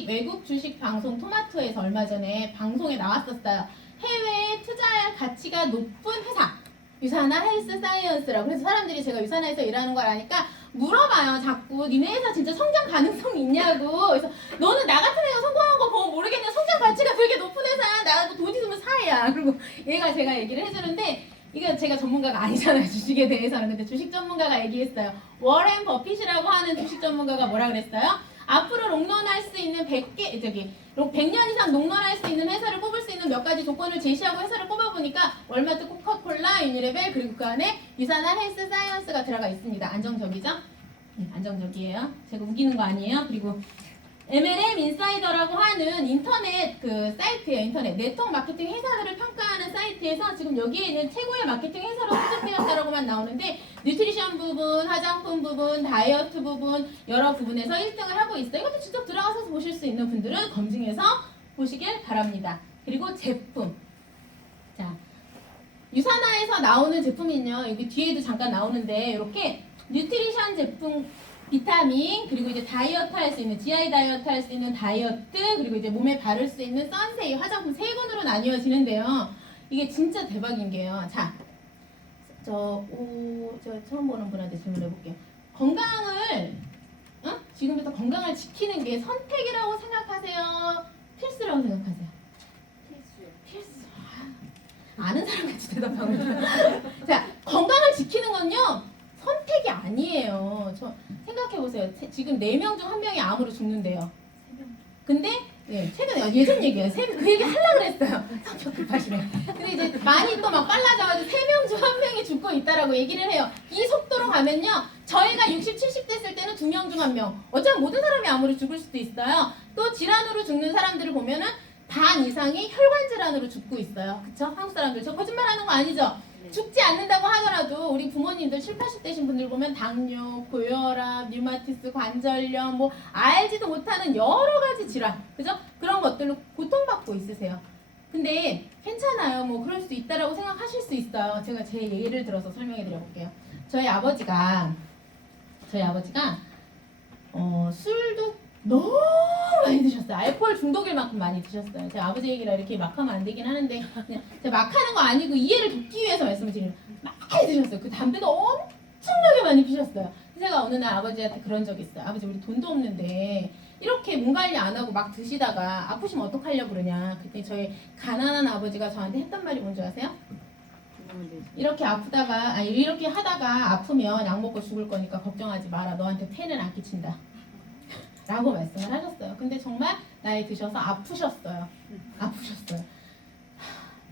외국 주식 방송 토마토에서 얼마 전에 방송에 나왔었어요. 해외에 투자할 가치가 높은 회사. 유사나 헬스 사이언스라고. 그래서 사람들이 제가 유사나에서 일하는 걸 아니까 물어봐요. 자꾸 니네 회사 진짜 성장 가능성이 있냐고. 그래서 너는 나 같은 애가 성공한 거 보고 모르겠냐. 성장 가치가 되게 높은 회사야. 나도 돈 있으면 사야. 그리고 얘가 제가 얘기를 해주는데, 이거 제가 전문가가 아니잖아요, 주식에 대해서는. 근데 주식 전문가가 얘기했어요. 워렌 버핏이라고 하는 주식 전문가가 뭐라 그랬어요? 앞으로 롱런할 수 있는 100년 이상 롱런할 수 있는 회사를 뽑을 수 있는 몇 가지 조건을 제시하고 회사를 뽑아보니까 월마트, 코카콜라, 유니레벨, 그리고 그 안에 유사나 헬스 사이언스가 들어가 있습니다. 안정적이죠? 네, 안정적이에요. 제가 우기는 거 아니에요? 그리고 MLM 인사이더라고 하는 인터넷 사이트예요. 인터넷 네트워크 마케팅 회사들을 평가하는 사이트에서 지금 여기에는 최고의 마케팅 회사로 선정되었다라고만 나오는데, 뉴트리션 부분, 화장품 부분, 다이어트 부분, 여러 부분에서 1등을 하고 있어요. 이것도 직접 들어가서 보실 수 있는 분들은 검증해서 보시길 바랍니다. 그리고 제품. 자, 유사나에서 나오는 제품은요, 여기 뒤에도 잠깐 나오는데 이렇게 뉴트리션 제품 비타민, 그리고 이제 다이어트 할 수 있는, GI 다이어트 할 수 있는 다이어트, 그리고 이제 몸에 바를 수 있는 선세이 화장품 세 군으로 나뉘어지는데요. 이게 진짜 대박인 게요. 자, 저 처음 보는 분한테 질문해볼게요. 건강을, 지금부터 건강을 지키는 게 선택이라고 생각하세요? 필수라고 생각하세요? 필수. 아는 사람같이 대답하고. 자, 건강을 지키는 건요, 선택이 아니에요. 저 생각해보세요. 지금 4명 중 1명이 암으로 죽는데요. 근데 예, 최근에 예전 얘기예요. 그 얘기 하려고 그랬어요. 성격 급하시네. 근데 이제 많이 또 막 빨라져가지고 3명 중 1명이 죽고 있다라고 얘기를 해요. 이 속도로 가면요, 저희가 60, 70 됐을 때는 2명 중 1명. 어쩌면 모든 사람이 암으로 죽을 수도 있어요. 또 질환으로 죽는 사람들을 보면은 반 이상이 혈관 질환으로 죽고 있어요. 그쵸? 한국 사람들. 저 거짓말하는 거 아니죠? 죽지 않는다고 하더라도 우리 부모님들 7, 80대신 분들 보면 당뇨, 고혈압, 류마티스, 관절염, 뭐 알지도 못하는 여러 가지 질환, 그죠? 그런 것들로 고통받고 있으세요. 근데 괜찮아요. 뭐 그럴 수 있다라고 생각하실 수 있어요. 제가 제 예를 들어서 설명해 드려볼게요. 저희 아버지가 술도 너무 많이 드셨어요. 알코올 중독일 만큼 많이 드셨어요. 제가 아버지 얘기라 이렇게 막 하면 안 되긴 하는데, 그냥 제가 막 하는 거 아니고 이해를 돕기 위해서 말씀을 드리면 많이 드셨어요. 그 담배도 엄청나게 많이 피셨어요. 제가 어느 날 아버지한테 그런 적이 있어요. 아버지, 우리 돈도 없는데 이렇게 몸 관리 안 하고 막 드시다가 아프시면 어떡하려고 그러냐. 그때 저희 가난한 아버지가 저한테 했던 말이 뭔지 아세요? 이렇게 아프다가, 이렇게 하다가 아프면 약 먹고 죽을 거니까 걱정하지 마라. 너한테 폐는 안 끼친다. 라고 말씀을 하셨어요. 근데 정말 나이 드셔서 아프셨어요.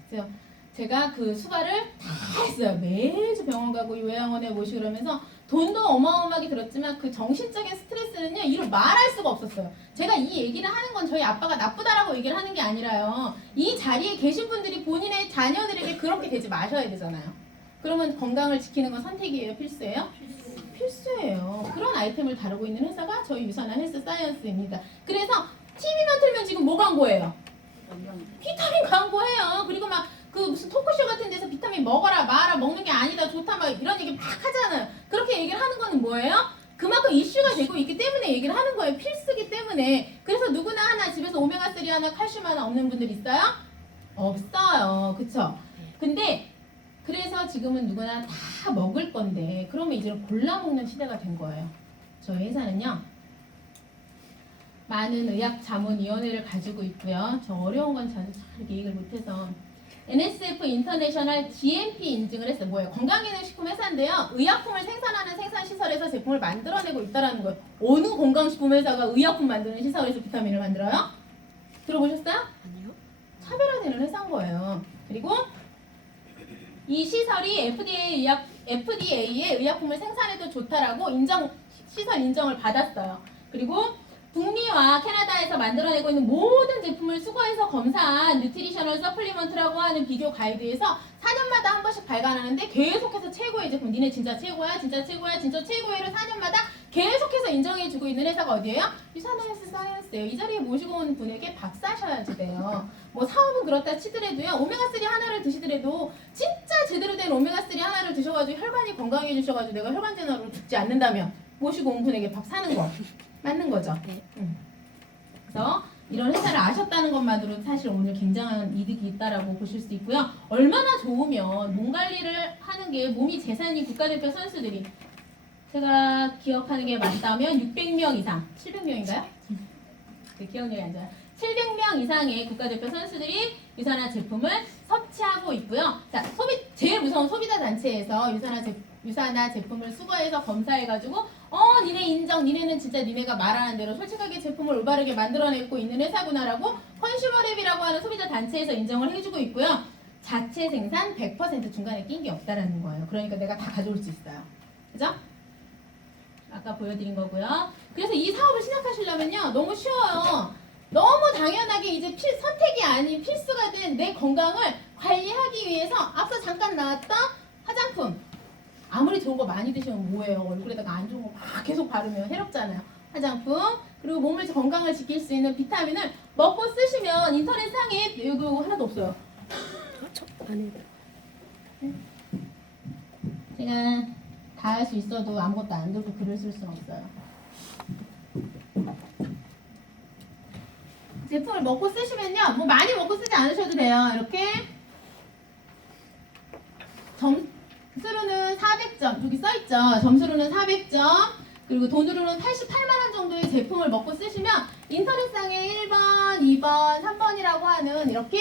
그래서 제가 그 수발을 다 했어요. 매주 병원 가고 요양원에 모시고 그러면서 돈도 어마어마하게 들었지만 그 정신적인 스트레스는요, 이루 말할 수가 없었어요. 제가 이 얘기를 하는 건 저희 아빠가 나쁘다라고 얘기를 하는 게 아니라요, 이 자리에 계신 분들이 본인의 자녀들에게 그렇게 되지 마셔야 되잖아요. 그러면 건강을 지키는 건 선택이에요? 필수예요? 필수예요. 그런 아이템을 다루고 있는 회사가 저희 유산화 헬스 사이언스입니다. 그래서 TV만 틀면 지금 뭐 광고예요? 비타민 광고해요. 그리고 막 그 무슨 토크쇼 같은 데서 비타민 먹어라 마라, 먹는 게 아니다 좋다 막 이런 얘기 막 하잖아요. 그렇게 얘기를 하는 거는 뭐예요? 그만큼 이슈가 되고 있기 때문에 얘기를 하는 거예요. 필수기 때문에. 그래서 누구나 하나 집에서 오메가3 하나, 칼슘 하나 없는 분들 있어요? 없어요. 그쵸? 근데 그래서 지금은 누구나 다 먹을 건데, 그러면 이제 골라 먹는 시대가 된 거예요. 저희 회사는요, 많은 의학자문위원회를 가지고 있고요. 저 어려운 건 잘 얘기를 못해서 NSF 인터내셔널 GMP 인증을 했어요. 뭐예요? 건강기능식품 회사인데요, 의약품을 생산하는 생산시설에서 제품을 만들어내고 있다는 거예요. 어느 건강식품 회사가 의약품 만드는 시설에서 비타민을 만들어요? 들어보셨어요? 아니요. 차별화되는 회사인 거예요. 그리고 이 시설이 FDA의 의약품을 생산해도 좋다라고 시설 인정을 받았어요. 그리고 북미와 캐나다에서 만들어내고 있는 모든 제품을 수거해서 검사한 뉴트리셔널 서플리먼트라고 하는 비교 가이드에서 4년마다 한 번씩 발간하는데 계속해서 최고의 제품, 니네 진짜 최고야, 진짜 최고야, 진짜 최고야를 4년마다 계속해서 인정해주고 있는 회사가 어디예요? 유산화 헬스 사이언스예요. 이 자리에 모시고 온 분에게 박사셔야지 돼요. 뭐 사업은 그렇다 치더라도요, 오메가3 하나를 드시더라도 진짜 제대로 된 오메가3 하나를 드셔가지고 혈관이 건강해지셔가지고 내가 혈관질환으로 죽지 않는다면 모시고 온 분에게 밥 사는 거 맞는 거죠. 네. 그래서 이런 회사를 아셨다는 것만으로 사실 오늘 굉장한 이득이 있다라고 보실 수 있고요. 얼마나 좋으면 몸 관리를 하는 게, 몸이 재산인 국가대표 선수들이, 제가 기억하는 게 맞다면 600명 이상, 700명인가요? 기억력이 안 좋아요. 700명 이상의 국가대표 선수들이 유산화 제품을 섭취하고 있고요. 자, 제일 무서운 소비자 단체에서 유산화 제품을 수거해서 검사해가지고 니네 인정, 니네는 진짜 니네가 말하는 대로 솔직하게 제품을 올바르게 만들어내고 있는 회사구나라고 컨슈머랩이라고 하는 소비자 단체에서 인정을 해주고 있고요. 자체 생산 100% 중간에 낀 게 없다라는 거예요. 그러니까 내가 다 가져올 수 있어요. 그죠? 아까 보여드린 거고요. 그래서 이 사업을 시작하시려면요, 너무 쉬워요. 너무 당연하게 이제 선택이 아닌 필수가 된 내 건강을 관리하기 위해서 앞서 잠깐 나왔던 화장품, 아무리 좋은 거 많이 드시면 뭐예요? 얼굴에다가 안 좋은 거 막 계속 바르면 해롭잖아요. 화장품, 그리고 몸을 건강을 지킬 수 있는 비타민을 먹고 쓰시면 인터넷 상에 이거 하나도 없어요. 제가 다 할 수 있어도 아무것도 안 들고 글을 쓸 수는 없어요. 제품을 먹고 쓰시면요, 뭐 많이 먹고 쓰지 않으셔도 돼요. 이렇게 점수로는 400점, 여기 써있죠. 점수로는 400점, 그리고 돈으로는 88만원 정도의 제품을 먹고 쓰시면 인터넷상에 1번, 2번, 3번이라고 하는 이렇게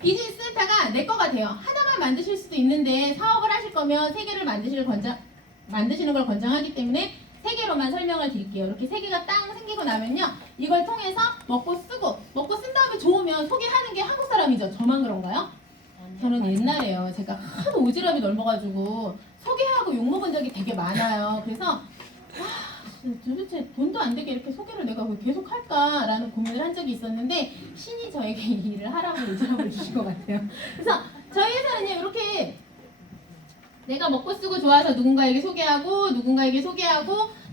비즈니스 센터가 내 거가 돼요. 하나만 만드실 수도 있는데 사업을 하실 거면 3개를 만드시는 걸 권장하기 때문에 3개로만 설명을 드릴게요. 이렇게 3개가 땅 생기고 나면요, 이걸 통해서 먹고 쓴 다음에 좋으면 소개하는 게 한국 사람이죠. 저만 그런가요? 저는 옛날에요, 제가 하도 오지랖이 넓어가지고 소개하고 욕먹은 적이 되게 많아요. 그래서 도대체 돈도 안 되게 이렇게 소개를 내가 왜 계속 할까라는 고민을 한 적이 있었는데 신이 저에게 이 일을 하라고 오지랖을 주신 것 같아요. 그래서 저희 회사는요, 이렇게 내가 먹고 쓰고 좋아서 누군가에게 소개하고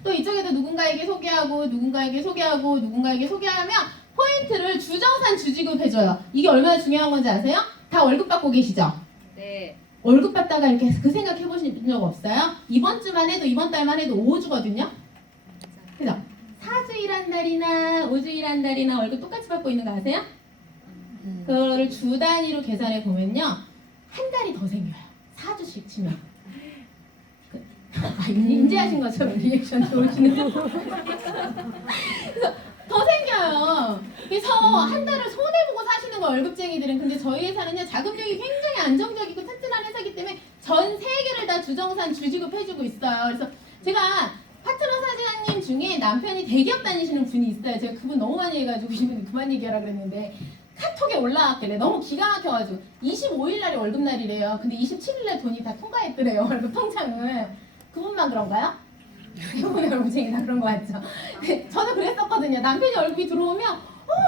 또 이쪽에도 누군가에게 소개하고 누군가에게 소개하면 포인트를 주정산 주지급 해줘요. 이게 얼마나 중요한 건지 아세요? 다 월급 받고 계시죠? 네. 월급 받다가 이렇게 그 생각해 보신 적 없어요? 이번 달만 해도 5 주거든요. 그죠? 4주 일한 날이나 5주 일한 날이나 월급 똑같이 받고 있는 거 아세요? 그거를 주 단위로 계산해 보면요, 한 달이 더 생겨요. 4주씩 치면. 인지하신 것처럼 리액션 좋으시네요. 그래서 더 생겨요. 그래서 한 달을 손해보고 사시는 거 월급쟁이들은. 근데 저희 회사는요, 자금력이 굉장히 안정적이고 튼튼한 회사이기 때문에 전 3개를 다 주정산 주지급해주고 있어요. 그래서 제가 파트너 사장님 중에 남편이 대기업 다니시는 분이 있어요. 제가 그분 너무 많이 해가지고 이분 그만 얘기하라 그랬는데 카톡에 올라왔길래 너무 기가 막혀가지고 25일 날이 월급날이래요. 근데 27일 날 돈이 다 통과했더래요. 월급 통장을. 그분만 그런가요? 대부분의 월급쟁이 다 그런 거 같죠? 저도 그랬었거든요. 남편이 월급이 들어오면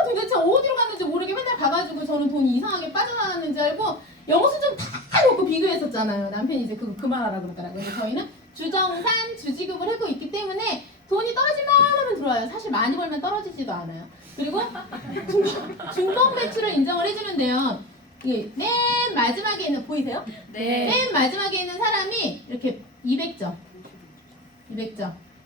도대체 어디로 갔는지 모르게 맨날 가가지고 저는 돈이 이상하게 빠져나왔는지 알고 영수증 다 놓고 비교했었잖아요. 남편이 이제 그거 그만하라 그러더라고요. 근데 저희는 주정산 주지급을 하고 있기 때문에 돈이 떨어질만 하면 들어와요. 사실 많이 벌면 떨어지지도 않아요. 그리고 중복 매출을 인정을 해주는데요. 이게 맨 마지막에 있는, 보이세요? 네. 맨 마지막에 있는 사람이 이렇게 200점.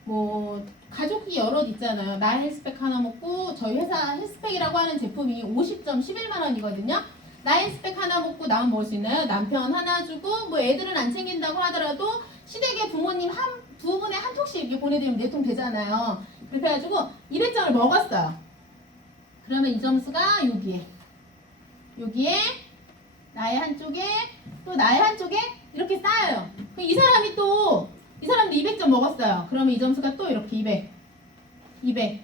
뭐 가족이 여럿 있잖아요. 나 헬스팩 하나 먹고, 저희 회사 헬스팩이라고 하는 제품이 50점 11만 원이거든요. 나 헬스팩 하나 먹고 나만 먹을 수 있나요? 남편 하나 주고, 뭐 애들은 안 챙긴다고 하더라도 시댁에 부모님 두 분에 한 톡씩 이렇게 보내드리면 4통 되잖아요. 그렇게 해가지고 200점을 먹었어요. 그러면 이 점수가 여기에 나의 한쪽에 또 나의 한쪽에 이렇게 쌓여요. 그럼 이 사람도 200점 먹었어요. 그러면 이 점수가 또 이렇게 200 이렇게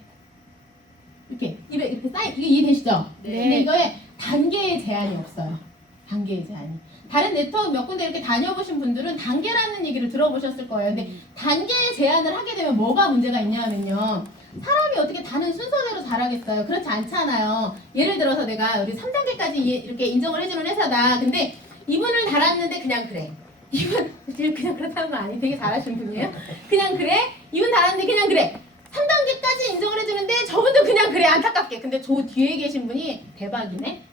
쌓여. 이게 이해되시죠? 네. 근데 이거에 단계의 제한이 없어요. 단계의 제한이. 다른 네트워크 몇 군데 이렇게 다녀보신 분들은 단계라는 얘기를 들어보셨을 거예요. 근데 단계의 제한을 하게 되면 뭐가 문제가 있냐면요, 사람이 어떻게 다른 순서대로 잘하겠어요? 그렇지 않잖아요. 예를 들어서 내가 우리 3단계까지 이렇게 인정을 해주는 회사다. 근데 이분을 달았는데 그냥 그래. 이분 그냥 그렇다는 건 아니, 되게 잘하시는 분이에요. 그냥 그래. 이분 달았는데 그냥 그래. 3단계까지 인정을 해주는데 저분도 그냥 그래, 안타깝게. 근데 저 뒤에 계신 분이 대박이네.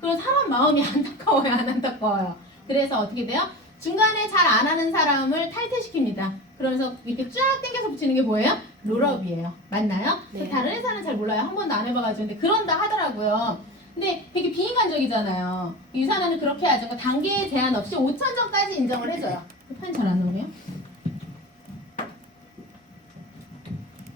그럼 사람 마음이 안타까워요, 안 안타까워요? 그래서 어떻게 돼요? 중간에 잘 안 하는 사람을 탈퇴시킵니다. 그러면서 이렇게 쫙 당겨서 붙이는 게 뭐예요? 롤업이에요. 맞나요? 네. 다른 회사는 잘 몰라요. 한 번도 안 해봐가지고. 근데 그런다 하더라고요. 근데 되게 비인간적이잖아요. 이 회사는 그렇게 하죠. 단계 제한 없이 5,000점까지 인정을 해줘요. 판 잘 안 나오네요.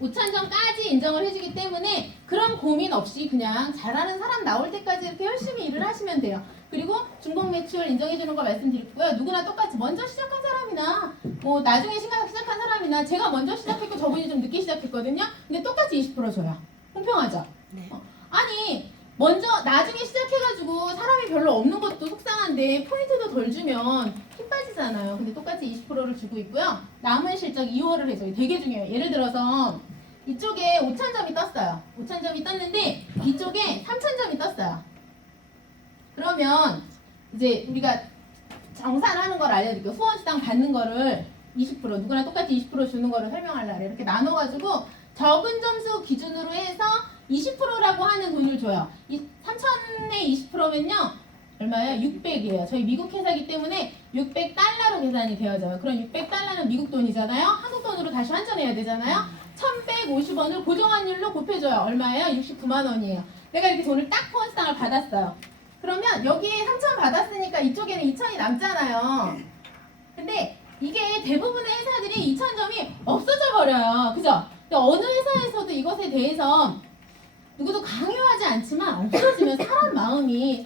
5,000점까지 인정을 해주기 때문에 그런 고민 없이 그냥 잘하는 사람 나올 때까지 이렇게 열심히 일을 하시면 돼요. 그리고 중복 매출 인정해주는 거 말씀드렸고요. 누구나 똑같이 먼저 시작한 사람이나 뭐 나중에 시작한 사람이나, 제가 먼저 시작했고 저분이 좀 늦게 시작했거든요. 근데 똑같이 20% 줘요. 공평하죠? 네. 아니 먼저 나중에 시작해가지고 사람이 별로 없는 것도 속상한데 포인트도 덜 주면 힘 빠지잖아요. 근데 똑같이 20%를 주고 있고요. 남은 실적 2월을 해줘요. 되게 중요해요. 예를 들어서 이쪽에 5,000점이 떴어요. 5,000점이 떴는데 이쪽에 3,000점이 떴어요. 그러면 이제 우리가 정산하는 걸 알려드릴게요. 후원수당 받는 거를 20%, 누구나 똑같이 20% 주는 거를 설명하려고 해요. 이렇게 나눠가지고 적은 점수 기준으로 해서 20%라고 하는 돈을 줘요. 3,000에 20%면요 얼마예요? 600이에요. 저희 미국 회사이기 때문에 600달러로 계산이 되어져요. 그럼 600달러는 미국 돈이잖아요. 한국 돈으로 다시 환전해야 되잖아요. 1150원을 고정환율로 곱해줘요. 얼마예요? 69만 원이에요. 내가 이렇게 돈을 딱 포원수당을 받았어요. 그러면 여기에 3,000 받았으니까 이쪽에는 2,000이 남잖아요. 근데 이게 대부분의 회사들이 2,000점이 없어져 버려요. 그죠? 근데 어느 회사에서도 이것에 대해서 누구도 강요하지 않지만 없어지면 사람 마음이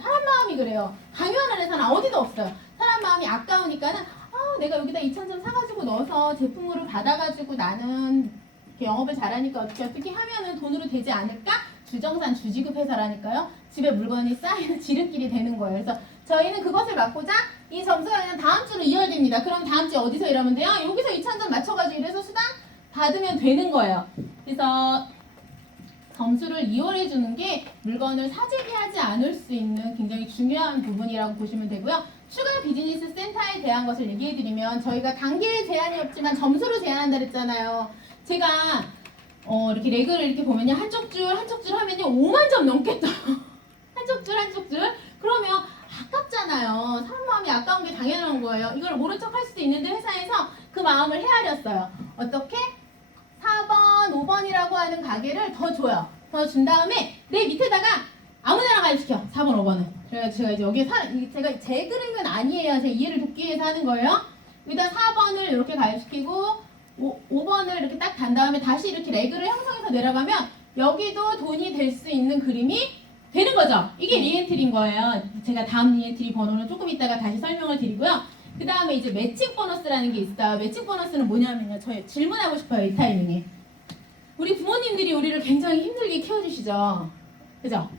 그래요. 강요하는 회사는 어디도 없어요. 사람 마음이 아까우니까는 내가 여기다 2,000점 사가지고 넣어서 제품으로 받아가지고 나는 이렇게 영업을 잘하니까 어떻게 하면은 돈으로 되지 않을까? 주정산 주지급 회사라니까요. 집에 물건이 쌓이는 지름길이 되는 거예요. 그래서 저희는 그것을 막고자 이 점수가 그냥 다음 주로 이월됩니다. 그럼 다음 주에 어디서 일하면 돼요? 여기서 2,000점 맞춰가지고 이래서 수당 받으면 되는 거예요. 그래서 점수를 이월해 주는 게 물건을 사재기하지 않을 수 있는 굉장히 중요한 부분이라고 보시면 되고요. 추가 비즈니스 센터에 대한 것을 얘기해 드리면 저희가 단계 제한이 없지만 점수로 제한한다 그랬잖아요. 제가 이렇게 레그를 이렇게 보면요. 한쪽 줄 하면요. 5만 점 넘게 떠요. 한쪽 줄. 그러면 아깝잖아요. 사람 마음이 아까운 게 당연한 거예요. 이걸 모른 척 할 수도 있는데 회사에서 그 마음을 헤아렸어요. 어떻게? 4번, 5번이라고 하는 가게를 더 줘요. 더 준 다음에 내 밑에다가 아무데나 가입시켜. 4번, 5번은. 제가 이제 여기에 제가 제 그림은 아니에요. 제 이해를 돕기 위해서 하는 거예요. 여기다 4번을 이렇게 가입시키고 5번을 이렇게 딱 단 다음에 다시 이렇게 레그를 형성해서 내려가면 여기도 돈이 될 수 있는 그림이 되는 거죠. 이게 리엔트리인 거예요. 제가 다음 리엔트리 번호는 조금 이따가 다시 설명을 드리고요. 그 다음에 이제 매칭 보너스라는 게 있어요. 매칭 보너스는 뭐냐면요. 저 질문하고 싶어요. 이 타이밍에. 우리 부모님들이 우리를 굉장히 힘들게 키워주시죠. 그죠?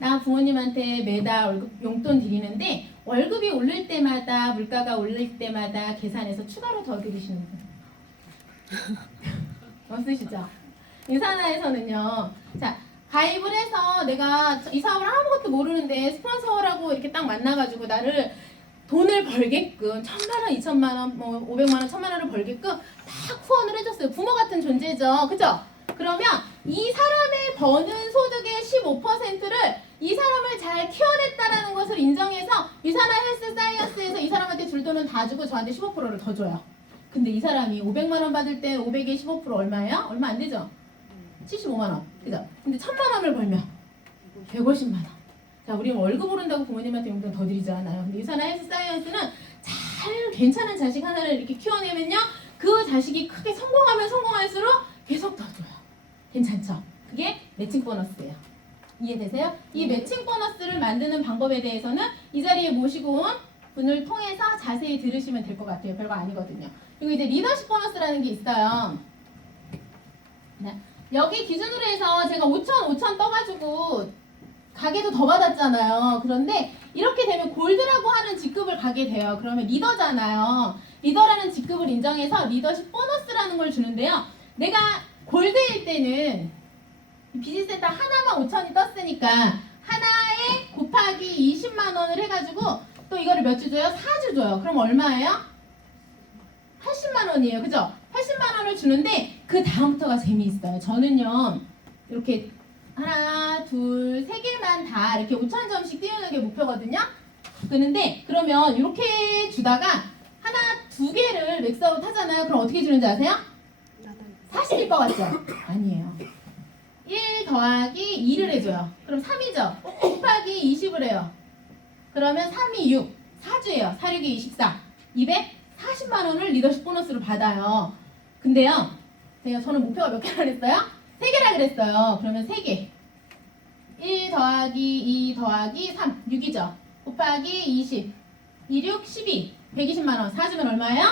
나 부모님한테 매달 월급 용돈 드리는데 월급이 오를 때마다 물가가 오를 때마다 계산해서 추가로 더 드리시는 분. 없으시죠? 유산화에서는요. 자, 가입을 해서 내가 이 사업을 아무것도 모르는데 스폰서라고 이렇게 딱 만나가지고 나를 돈을 벌게끔 1,000만 원, 2,000만 원, 500만 원, 1,000만 원을 벌게끔 딱 후원을 해줬어요. 부모 같은 존재죠. 그죠? 그러면 이 사람의 버는 소득의 15%를 이 사람을 잘 키워냈다라는 것을 인정해서 유산화 헬스 사이언스에서 이 사람한테 줄 돈은 다 주고 저한테 15%를 더 줘요. 근데 이 사람이 500만 원 받을 때 500에 15% 얼마예요? 얼마 안 되죠? 75만 원. 그죠? 근데 1,000만 원을 벌면 150만 원. 자, 우리는 월급 오른다고 부모님한테 용돈 더 드리지 않아요. 근데 유산화 헬스 사이언스는 잘 괜찮은 자식 하나를 이렇게 키워내면요. 그 자식이 크게 성공하면 성공할수록 계속 더 줘요. 괜찮죠? 그게 매칭 보너스예요. 이해되세요? 이 매칭 보너스를 만드는 방법에 대해서는 이 자리에 모시고 온 분을 통해서 자세히 들으시면 될 것 같아요. 별거 아니거든요. 그리고 이제 리더십 보너스라는 게 있어요. 네. 여기 기준으로 해서 제가 5,000 떠가지고 가게도 더 받았잖아요. 그런데 이렇게 되면 골드라고 하는 직급을 가게 돼요. 그러면 리더잖아요. 리더라는 직급을 인정해서 리더십 보너스라는 걸 주는데요. 내가 골드일 때는 비즈센터 하나만 5,000이 떴으니까 하나에 곱하기 20만 원을 해가지고 또 이거를 몇 주 줘요? 4주 줘요. 그럼 얼마예요? 80만 원이에요. 그죠? 80만 원을 주는데 그 다음부터가 재미있어요. 저는요. 이렇게 하나, 둘, 세 개만 다 이렇게 5,000점씩 띄우는 게 목표거든요. 그런데 그러면 이렇게 주다가 하나, 두 개를 맥스아웃 하잖아요. 그럼 어떻게 주는지 아세요? 40일 것 같죠? 아니에요. 1 더하기 2를 해줘요. 그럼 3이죠? 곱하기 20을 해요. 그러면 3이 6, 4주예요. 4, 6이 24. 240만 원을 리더십 보너스로 받아요. 근데요. 저는 목표가 몇 개라 그랬어요? 3개라 그랬어요. 그러면 3개. 1 더하기 2 더하기 3, 6이죠? 곱하기 20. 2, 6, 12. 120만 원. 4주면 얼마예요?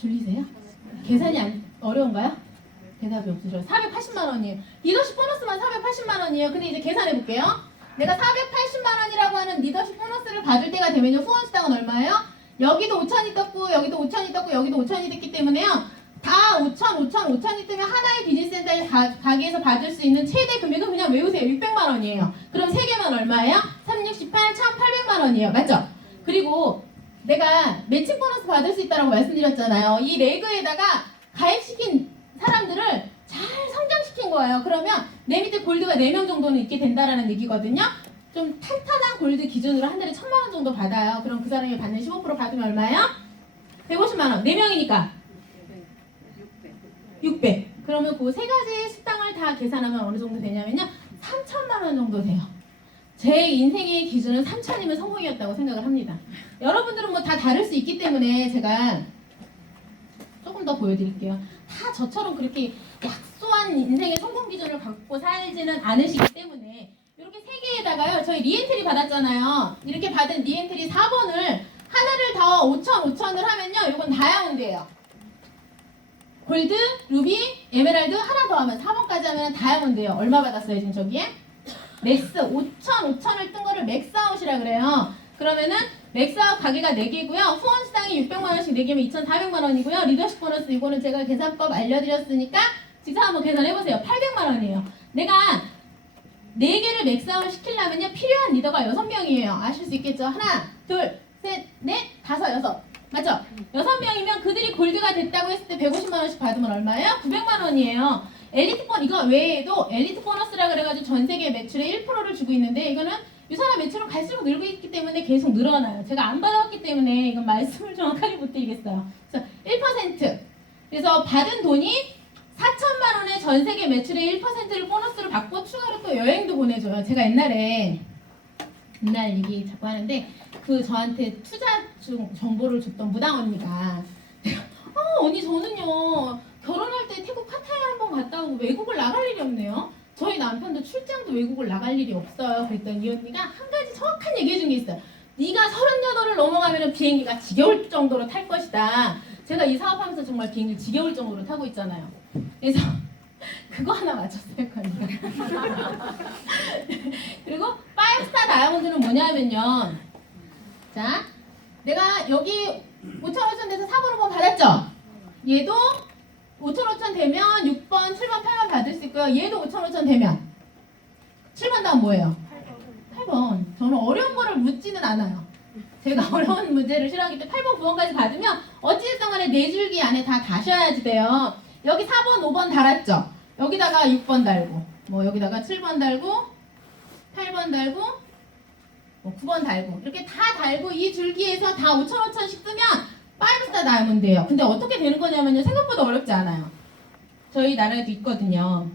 졸리세요? 계산이 어려운가요? 대답이 없으셔요. 480만 원이에요. 리더십 보너스만 480만 원이에요. 근데 이제 계산해 볼게요. 내가 480만 원이라고 하는 리더십 보너스를 받을 때가 되면요. 후원 수당은 얼마예요? 여기도 5,000이 떴고 여기도 5,000이 떴고 여기도 5,000이 됐기 때문에요. 다 5,000이 뜨면 하나의 비즈니스센터에 가게에서 받을 수 있는 최대 금액은 그냥 외우세요. 600만 원이에요. 그럼 3개만 얼마예요? 3, 6, 18, 1,800만 원이에요. 맞죠? 그리고 내가 매칭 보너스 받을 수 있다고 말씀드렸잖아요. 이 레그에다가 가입시킨 사람들을 잘 성장시킨 거예요. 그러면 내 밑에 골드가 4명 정도는 있게 된다라는 얘기거든요. 좀 탄탄한 골드 기준으로 한 달에 1,000만 원 정도 받아요. 그럼 그 사람이 받는 15% 받으면 얼마예요? 150만 원. 4명이니까 600. 그러면 그 세 가지 수당을 다 계산하면 어느 정도 되냐면요. 3천만 원 정도 돼요. 제 인생의 기준은 3천이면 성공이었다고 생각을 합니다. 여러분들은 뭐 다 다를 수 있기 때문에 제가 조금 더 보여드릴게요. 다 저처럼 그렇게 약소한 인생의 성공 기준을 갖고 살지는 않으시기 때문에 이렇게 세 개에다가요. 저희 리엔트리 받았잖아요. 이렇게 받은 리엔트리 4번을 하나를 더 5,000을 하면요. 이건 다이아몬드예요. 골드, 루비, 에메랄드 하나 더 하면 4번까지 하면 다이아몬드예요. 얼마 받았어요 지금 저기에? 맥스 5,000을 뜬 거를 맥스아웃이라 그래요. 그러면은 맥스아웃 가게가 4개고요. 후원 수당이 600만 원씩 4개면 2,400만 원이고요. 리더십 보너스 이거는 제가 계산법 알려드렸으니까 직접 한번 계산해보세요. 800만 원이에요. 내가 4개를 맥스아웃 시키려면요. 필요한 리더가 6명이에요. 아실 수 있겠죠? 하나, 둘, 셋, 넷, 다섯, 여섯. 맞죠? 6명이면 그들이 골드가 됐다고 했을 때 150만 원씩 받으면 얼마예요? 900만 원이에요. 엘리트 이거 외에도 엘리트 보너스라 그래가지고 전 세계 매출의 1%를 주고 있는데 이거는 유사한 매출은 갈수록 늘고 있기 때문에 계속 늘어나요. 제가 안 받아왔기 때문에 이건 말씀을 정확하게 못 드리겠어요. 그래서 1%. 그래서 받은 돈이 4천만 원의 전 세계 매출의 1%를 보너스를 받고 추가로 또 여행도 보내줘요. 제가 옛날 얘기 자꾸 하는데 그 저한테 투자 정보를 줬던 무당 언니가 언니 저는요 결혼할 때 태국 파타야 한번 갔다 오고 외국을 나갈 일이 없네요. 저희 남편도 출장도 외국을 나갈 일이 없어요. 그랬더니 이 언니가 한 가지 정확한 얘기 해준 게 있어요. 네가 38을 넘어가면 비행기가 지겨울 정도로 탈 것이다. 제가 이 사업하면서 정말 비행기 지겨울 정도로 타고 있잖아요. 그래서 그거 하나 맞췄어요. 그리고 5스타 다이아몬드는 뭐냐면요. 자, 내가 여기 5,000 돼서 4번, 5번 받았죠? 얘도 5,000 되면 6번, 7번, 8번 받을 수 있고요. 얘도 5,000 되면 7번 다음 뭐예요? 8번. 저는 어려운 거를 묻지는 않아요. 제가 어려운 문제를 싫어하기 때문에 8번, 9번까지 받으면 어찌됐든 간에 4줄기 안에 다 다셔야지 돼요. 여기 4번, 5번 달았죠? 여기다가 6번 달고 뭐 여기다가 7번 달고 8번 달고 뭐 9번 달고 이렇게 다 달고 이 줄기에서 다 5,000씩 쓰면 5스타 다이아몬드예요. 근데 어떻게 되는 거냐면요. 생각보다 어렵지 않아요. 저희 나라에도 있거든요.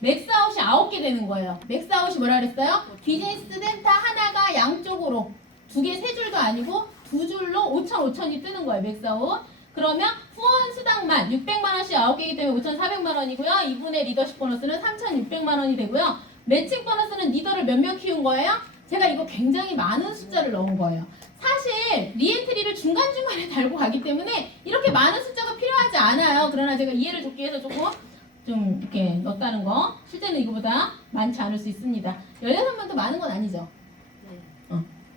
맥스아웃이 9개 되는 거예요. 맥스아웃이 뭐라 그랬어요? 비즈니스 센터 하나가 양쪽으로 2개, 3줄도 아니고 2줄로 5,000이 뜨는 거예요. 맥스아웃. 그러면 후원 수당만 600만 원씩 9개이기 때문에 5,400만 원이고요. 이분의 리더십 보너스는 3,600만 원이 되고요. 매칭 보너스는 리더를 몇 명 키운 거예요? 제가 이거 굉장히 많은 숫자를 넣은 거예요. 사실 리엔트리를 중간중간에 달고 가기 때문에 이렇게 많은 숫자가 필요하지 않아요. 그러나 제가 이해를 돕기 위해서 조금 좀 이렇게 넣었다는 거. 실제는 이거보다 많지 않을 수 있습니다. 16명도 많은 건 아니죠.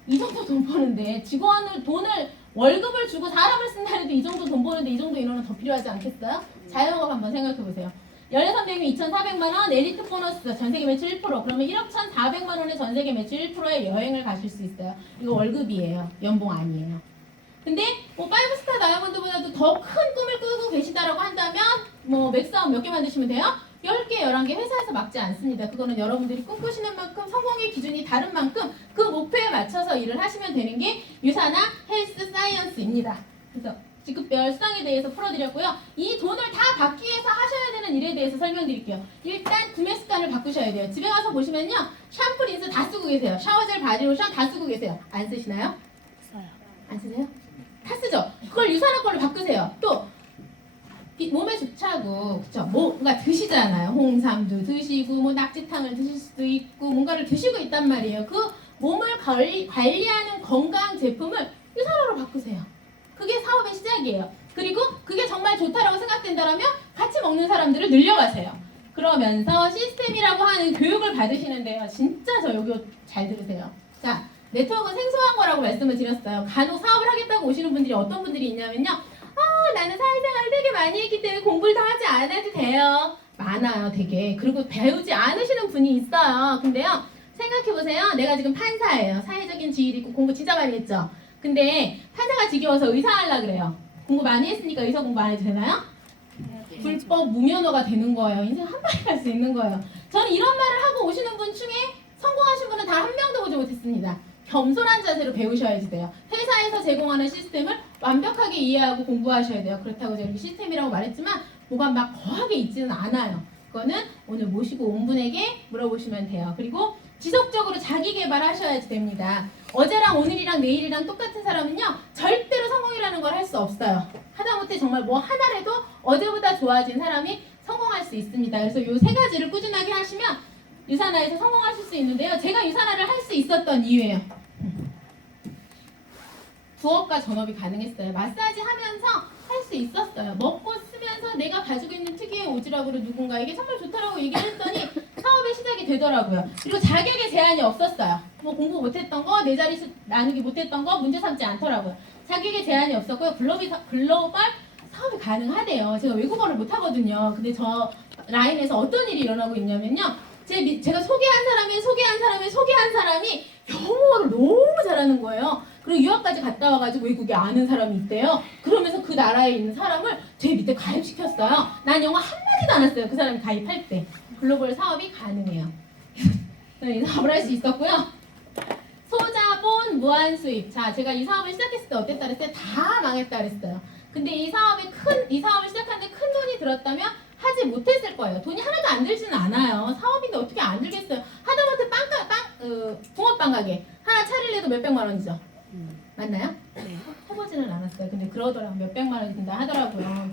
이 정도 돈 버는데 직원을 돈을 월급을 주고 사람을 쓴다 해도 이 정도 돈 버는데 이 정도 인원은 더 필요하지 않겠어요? 자영업 한번 생각해 보세요. 16명이면 2,400만 원, 엘리트 보너스 전세계 매출 1%. 그러면 1억 1,400만 원의 전세계 매출 1%의 여행을 가실 수 있어요. 이거 월급이에요. 연봉 아니에요. 근데 뭐 5스타 다이아몬드보다도 더 큰 꿈을 꾸고 계시다라고 한다면 뭐 맥스아웃 몇 개 만드시면 돼요? 10개, 11개 회사에서 막지 않습니다. 그거는 여러분들이 꿈꾸시는 만큼 성공의 기준이 다른 만큼 그 목표에 맞춰서 일을 하시면 되는 게 유사나 헬스 사이언스입니다. 그래서 직급별 수당에 대해서 풀어드렸고요. 이 돈을 다 받기 위해서 하셔야 되는 일에 대해서 설명드릴게요. 일단 구매 습관을 바꾸셔야 돼요. 집에 가서 보시면요. 샴푸, 린스 다 쓰고 계세요. 샤워젤, 바디로션 다 쓰고 계세요. 안 쓰시나요? 써요. 안 쓰세요? 다 쓰죠? 그걸 유산화 걸로 바꾸세요. 또 몸에 좋자고 그쵸? 뭔가 드시잖아요. 홍삼도 드시고 뭐 낙지탕을 드실 수도 있고 뭔가를 드시고 있단 말이에요. 그 몸을 관리하는 건강 제품을 유산화로 바꾸세요. 그게 사업의 시작이에요. 그리고 그게 정말 좋다라고 생각된다면 같이 먹는 사람들을 늘려가세요. 그러면서 시스템이라고 하는 교육을 받으시는데요. 진짜 저 여기 잘 들으세요. 자, 네트워크는 생소한 거라고 말씀을 드렸어요. 간혹 사업을 하겠다고 오시는 분들이 어떤 분들이 있냐면요. 나는 사회생활을 되게 많이 했기 때문에 공부를 더 하지 않아도 돼요. 많아요, 되게. 그리고 배우지 않으시는 분이 있어요. 근데요, 생각해보세요. 내가 지금 판사예요. 사회적인 지위도 있고 공부 진짜 많이 했죠. 근데 판사가 지겨워서 의사 하려고 그래요. 공부 많이 했으니까 의사 공부 안 해도 되나요? 불법 무면허가 되는 거예요. 인생 한 방에 갈 수 있는 거예요. 저는 이런 말을 하고 오시는 분 중에 성공하신 분은 단 한 명도 보지 못했습니다. 겸손한 자세로 배우셔야지 돼요. 회사에서 제공하는 시스템을 완벽하게 이해하고 공부하셔야 돼요. 그렇다고 제가 시스템이라고 말했지만 뭐가 막 거하게 있지는 않아요. 그거는 오늘 모시고 온 분에게 물어보시면 돼요. 그리고 지속적으로 자기 개발하셔야지 됩니다. 어제랑 오늘이랑 내일이랑 똑같은 사람은요 절대로 성공이라는 걸 할 수 없어요. 하다못해 정말 뭐 하나라도 어제보다 좋아진 사람이 성공할 수 있습니다. 그래서 이 세 가지를 꾸준하게 하시면 유산화에서 성공하실 수 있는데요. 제가 유산화를 할 수 있었던 이유예요. 부업과 전업이 가능했어요. 마사지 하면서 할 수 있었어요. 먹고 쓰면서 내가 가지고 있는 특유의 오지랖으로 누군가에게 정말 좋다라고 얘기를 했더니 사업의 시작이 되더라고요. 그리고 자격에 제한이 없었어요. 뭐 공부 못했던 거, 내 자리 나누기 못했던 거 문제 삼지 않더라고요. 자격에 제한이 없었고요. 글로벌 사업이 가능하대요. 제가 외국어를 못하거든요. 근데 저 라인에서 어떤 일이 일어나고 있냐면요. 제가 소개한 사람이 영어를 너무 잘하는 거예요. 그리고 유학까지 갔다 와가지고 외국에 아는 사람이 있대요. 그러면서 그 나라에 있는 사람을 제 밑에 가입시켰어요. 난 영어 한마디도 안 했어요. 그 사람이 가입할 때. 글로벌 사업이 가능해요. 저는 이 사업을 할 수 있었고요. 소자본 무한수입. 자, 제가 이 사업을 시작했을 때 어땠다 그랬어요? 다 망했다 그랬어요. 근데 이 사업을 시작하는데 큰 돈이 들었다면 하지 못했을 거예요. 돈이 하나도 안 들지는 않아요. 사업인데 어떻게 안 들겠어요? 하다못해 붕어빵 가게 하나 차릴래도 몇백만 원이죠. 맞나요? 네. 해보지는 않았어요. 근데 그러더라고요. 몇백만 원이 든다 하더라고요.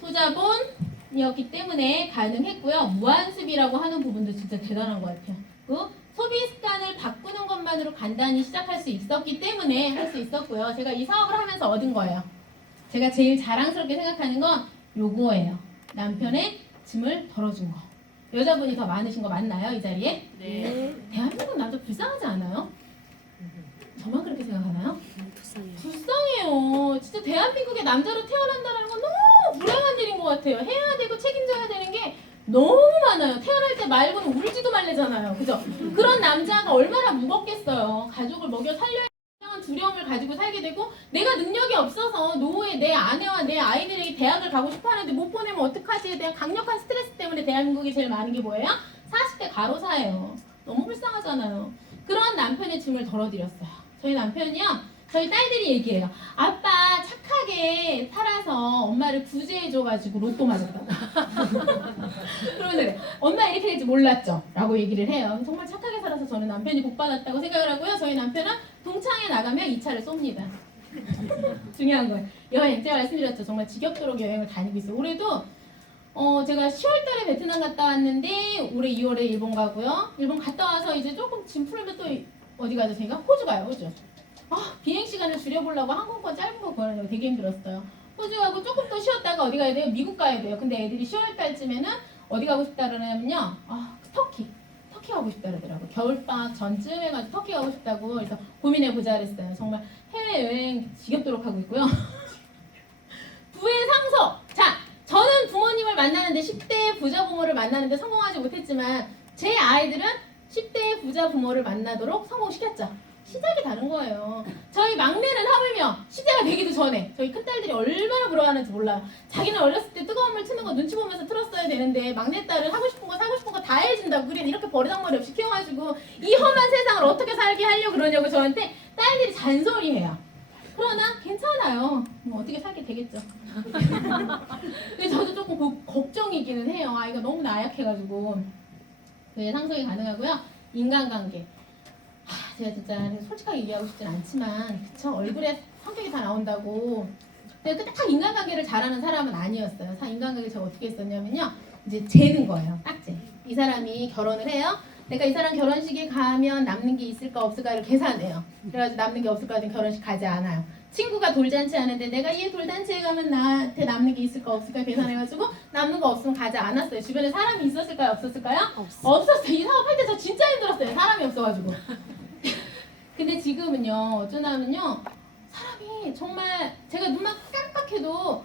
소자본이었기 때문에 가능했고요. 무한수비라고 하는 부분도 진짜 대단한 것 같아요. 그 소비 습관을 바꾸는 것만으로 간단히 시작할 수 있었기 때문에 할 수 있었고요. 제가 이 사업을 하면서 얻은 거예요. 제가 제일 자랑스럽게 생각하는 건 요거예요. 남편의 짐을 덜어준 거. 여자분이 더 많으신 거 맞나요? 이 자리에? 네. 대한민국 남자 불쌍하지 않아요? 저만 그렇게 생각하나요? 불쌍해요. 불쌍해요. 진짜 대한민국의 남자로 태어난다는 건 너무 불행한 일인 것 같아요. 해야 되고 책임져야 되는 게 너무 많아요. 태어날 때 말고는 울지도 말래잖아요. 그죠? 그런 남자가 얼마나 무겁겠어요. 가족을 먹여 살려야 두려움을 가지고 살게 되고 내가 능력이 없어서 노후에 내 아내와 내 아이들에게 대학을 가고 싶어 하는데 못 보내면 어떡하지에 대한 강력한 스트레스 때문에 대한민국이 제일 많은 게 뭐예요? 40대 가로사예요. 너무 불쌍하잖아요. 그런 남편의 짐을 덜어드렸어요. 저희 남편이요. 저희 딸들이 얘기해요. 아빠 착하게 살아서 엄마를 구제해줘가지고 로또 맞았다. 그러면서 그래. 엄마 이렇게 될지 몰랐죠? 라고 얘기를 해요. 정말 착하게 살아서 저는 남편이 복 받았다고 생각을 하고요. 저희 남편은 동창회 나가면 2차를 쏩니다. 중요한 거예요. 여행, 제가 말씀드렸죠. 정말 지겹도록 여행을 다니고 있어요. 올해도 제가 10월달에 베트남 갔다 왔는데 올해 2월에 일본 가고요. 일본 갔다 와서 이제 조금 짐 풀면 또 어디 가죠? 저희가 호주 가요. 호주. 비행 시간을 줄여보려고 항공권 짧은 거 구하는 거 되게 힘들었어요. 호주 가고 조금 더 쉬었다가 어디 가야 돼요? 미국 가야 돼요. 근데 애들이 10월달쯤에는 어디 가고 싶다 그러냐면요. 터키 가고 싶다 그러더라고요. 겨울방학 전쯤 해가지고 터키 가고 싶다고 그래서 고민해보자 그랬어요. 정말 해외여행 지겹도록 하고 있고요. 부의 상속. 자, 저는 부모님을 만나는데 10대 부자 부모를 만나는데 성공하지 못했지만 제 아이들은 10대 부자 부모를 만나도록 성공시켰죠. 시작이 다른 거예요. 저희 막내는 하물며 시대가 되기도 전에 저희 큰딸들이 얼마나 부러워하는지 몰라요. 자기는 어렸을 때 뜨거운 물 트는 거 눈치 보면서 틀었어야 되는데 막내딸은 하고 싶은 거 사고 싶은 거 다 해준다고 그래 이렇게 버르장머리 없이 키워가지고 이 험한 세상을 어떻게 살게 하려고 그러냐고 저한테 딸들이 잔소리해요. 그러나 괜찮아요. 뭐 어떻게 살게 되겠죠. 근데 저도 조금 걱정이기는 해요. 아이가 너무 나약해가지고. 네, 상속이 가능하고요. 인간관계. 제가 진짜 솔직하게 얘기하고 싶진 않지만 그쵸? 얼굴에 성격이 다 나온다고. 근데 딱 인간관계를 잘하는 사람은 아니었어요. 인간관계 제가 어떻게 했었냐면요. 이제 재는 거예요. 딱재. 이 사람이 결혼을 해요. 내가 이 사람 결혼식에 가면 남는 게 있을까 없을까를 계산해요. 그래가지고 남는 게 없을까 하면 결혼식 가지 않아요. 친구가 돌잔치 하는데 내가 얘 돌잔치에 가면 나한테 남는 게 있을까 없을까 계산해가지고 남는 거 없으면 가지 않았어요. 주변에 사람이 있었을까요? 없었을까요? 없었어요. 이 사업할 때 저 진짜 힘들었어요. 사람이 없어가지고. 근데 지금은요. 어쩌냐면요. 사람이 정말 제가 눈만 깜빡해도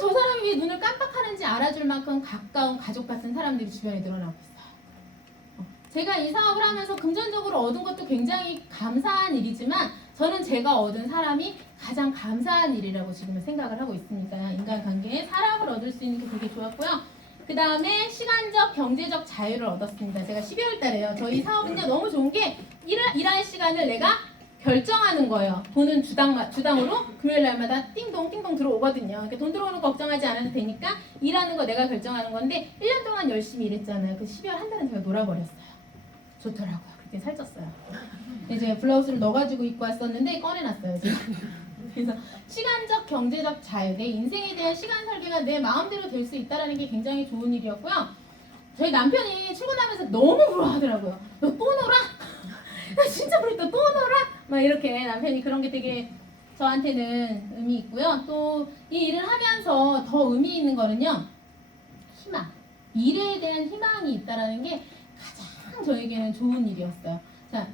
저 사람이 왜 눈을 깜빡하는지 알아줄 만큼 가까운 가족 같은 사람들이 주변에 늘어나고 있어요. 제가 이 사업을 하면서 금전적으로 얻은 것도 굉장히 감사한 일이지만 저는 제가 얻은 사람이 가장 감사한 일이라고 지금은 생각을 하고 있습니다. 인간관계에 사람을 얻을 수 있는 게 되게 좋았고요. 그 다음에 시간적, 경제적 자유를 얻었습니다. 제가 12월 달에요. 저희 사업은요 너무 좋은 게 일할 시간을 내가 결정하는 거예요. 돈은 주당으로 금요일 날마다 띵동 띵동 들어오거든요. 그러니까 돈 들어오는 거 걱정하지 않아도 되니까 일하는 거 내가 결정하는 건데 1년 동안 열심히 일했잖아요. 그 12월 한 달은 제가 놀아버렸어요. 좋더라고요. 그때 살쪘어요. 근데 제가 블라우스를 넣어가지고 입고 왔었는데 꺼내놨어요. 제가. 그래서 시간적, 경제적 자유, 내 인생에 대한 시간 설계가 내 마음대로 될 수 있다는 게 굉장히 좋은 일이었고요. 저희 남편이 출근하면서 너무 부러워하더라고요. 너 또 놀아? 나 진짜 부럽다. 또 놀아? 막 이렇게 남편이 그런 게 되게 저한테는 의미 있고요. 또 이 일을 하면서 더 의미 있는 거는요. 희망. 미래에 대한 희망이 있다는 게 가장 저에게는 좋은 일이었어요. 자,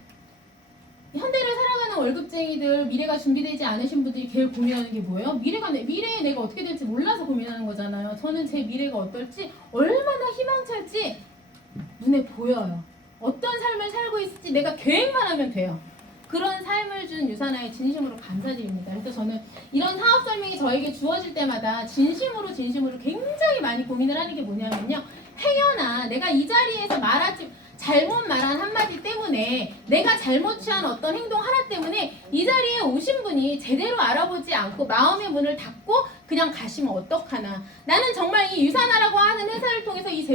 현대를 살아가는 월급쟁이들, 미래가 준비되지 않으신 분들이 제일 고민하는 게 뭐예요? 미래에 내가 어떻게 될지 몰라서 고민하는 거잖아요. 저는 제 미래가 어떨지, 얼마나 희망찰지 눈에 보여요. 어떤 삶을 살고 있을지 내가 계획만 하면 돼요. 그런 삶을 준 유산하에 진심으로 감사드립니다. 그래서 저는 이런 사업 설명이 저에게 주어질 때마다 진심으로 굉장히 많이 고민을 하는 게 뭐냐면요. 행여나 내가 이 자리에서 잘못 말한 한마디 때문에 내가 잘못 취한 어떤 행동 하나 때문에 이 자리에 오신 분이 제대로 알아보지 않고 마음의 문을 닫고 그냥 가시면 어떡하나. 나는 정말 이 유산하라고 하는 회사를 통해서 이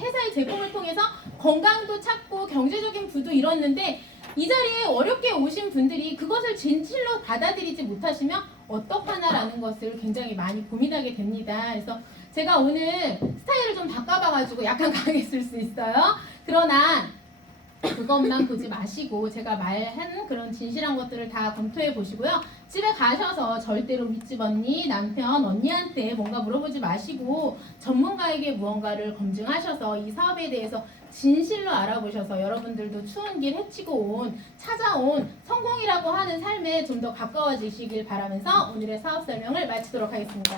회사의 제품을 통해서 건강도 찾고 경제적인 부도 이뤘는데 이 자리에 어렵게 오신 분들이 그것을 진실로 받아들이지 못하시면 어떡하나라는 것을 굉장히 많이 고민하게 됩니다. 그래서 제가 오늘 스타일을 좀 바꿔봐가지고 약간 강했을 수 있어요. 그러나 그것만 보지 마시고 제가 말한 그런 진실한 것들을 다 검토해 보시고요. 집에 가셔서 절대로 윗집 언니, 남편, 언니한테 뭔가 물어보지 마시고 전문가에게 무언가를 검증하셔서 이 사업에 대해서 진실로 알아보셔서 여러분들도 추운 길 헤치고 찾아온 성공이라고 하는 삶에 좀 더 가까워지시길 바라면서 오늘의 사업 설명을 마치도록 하겠습니다.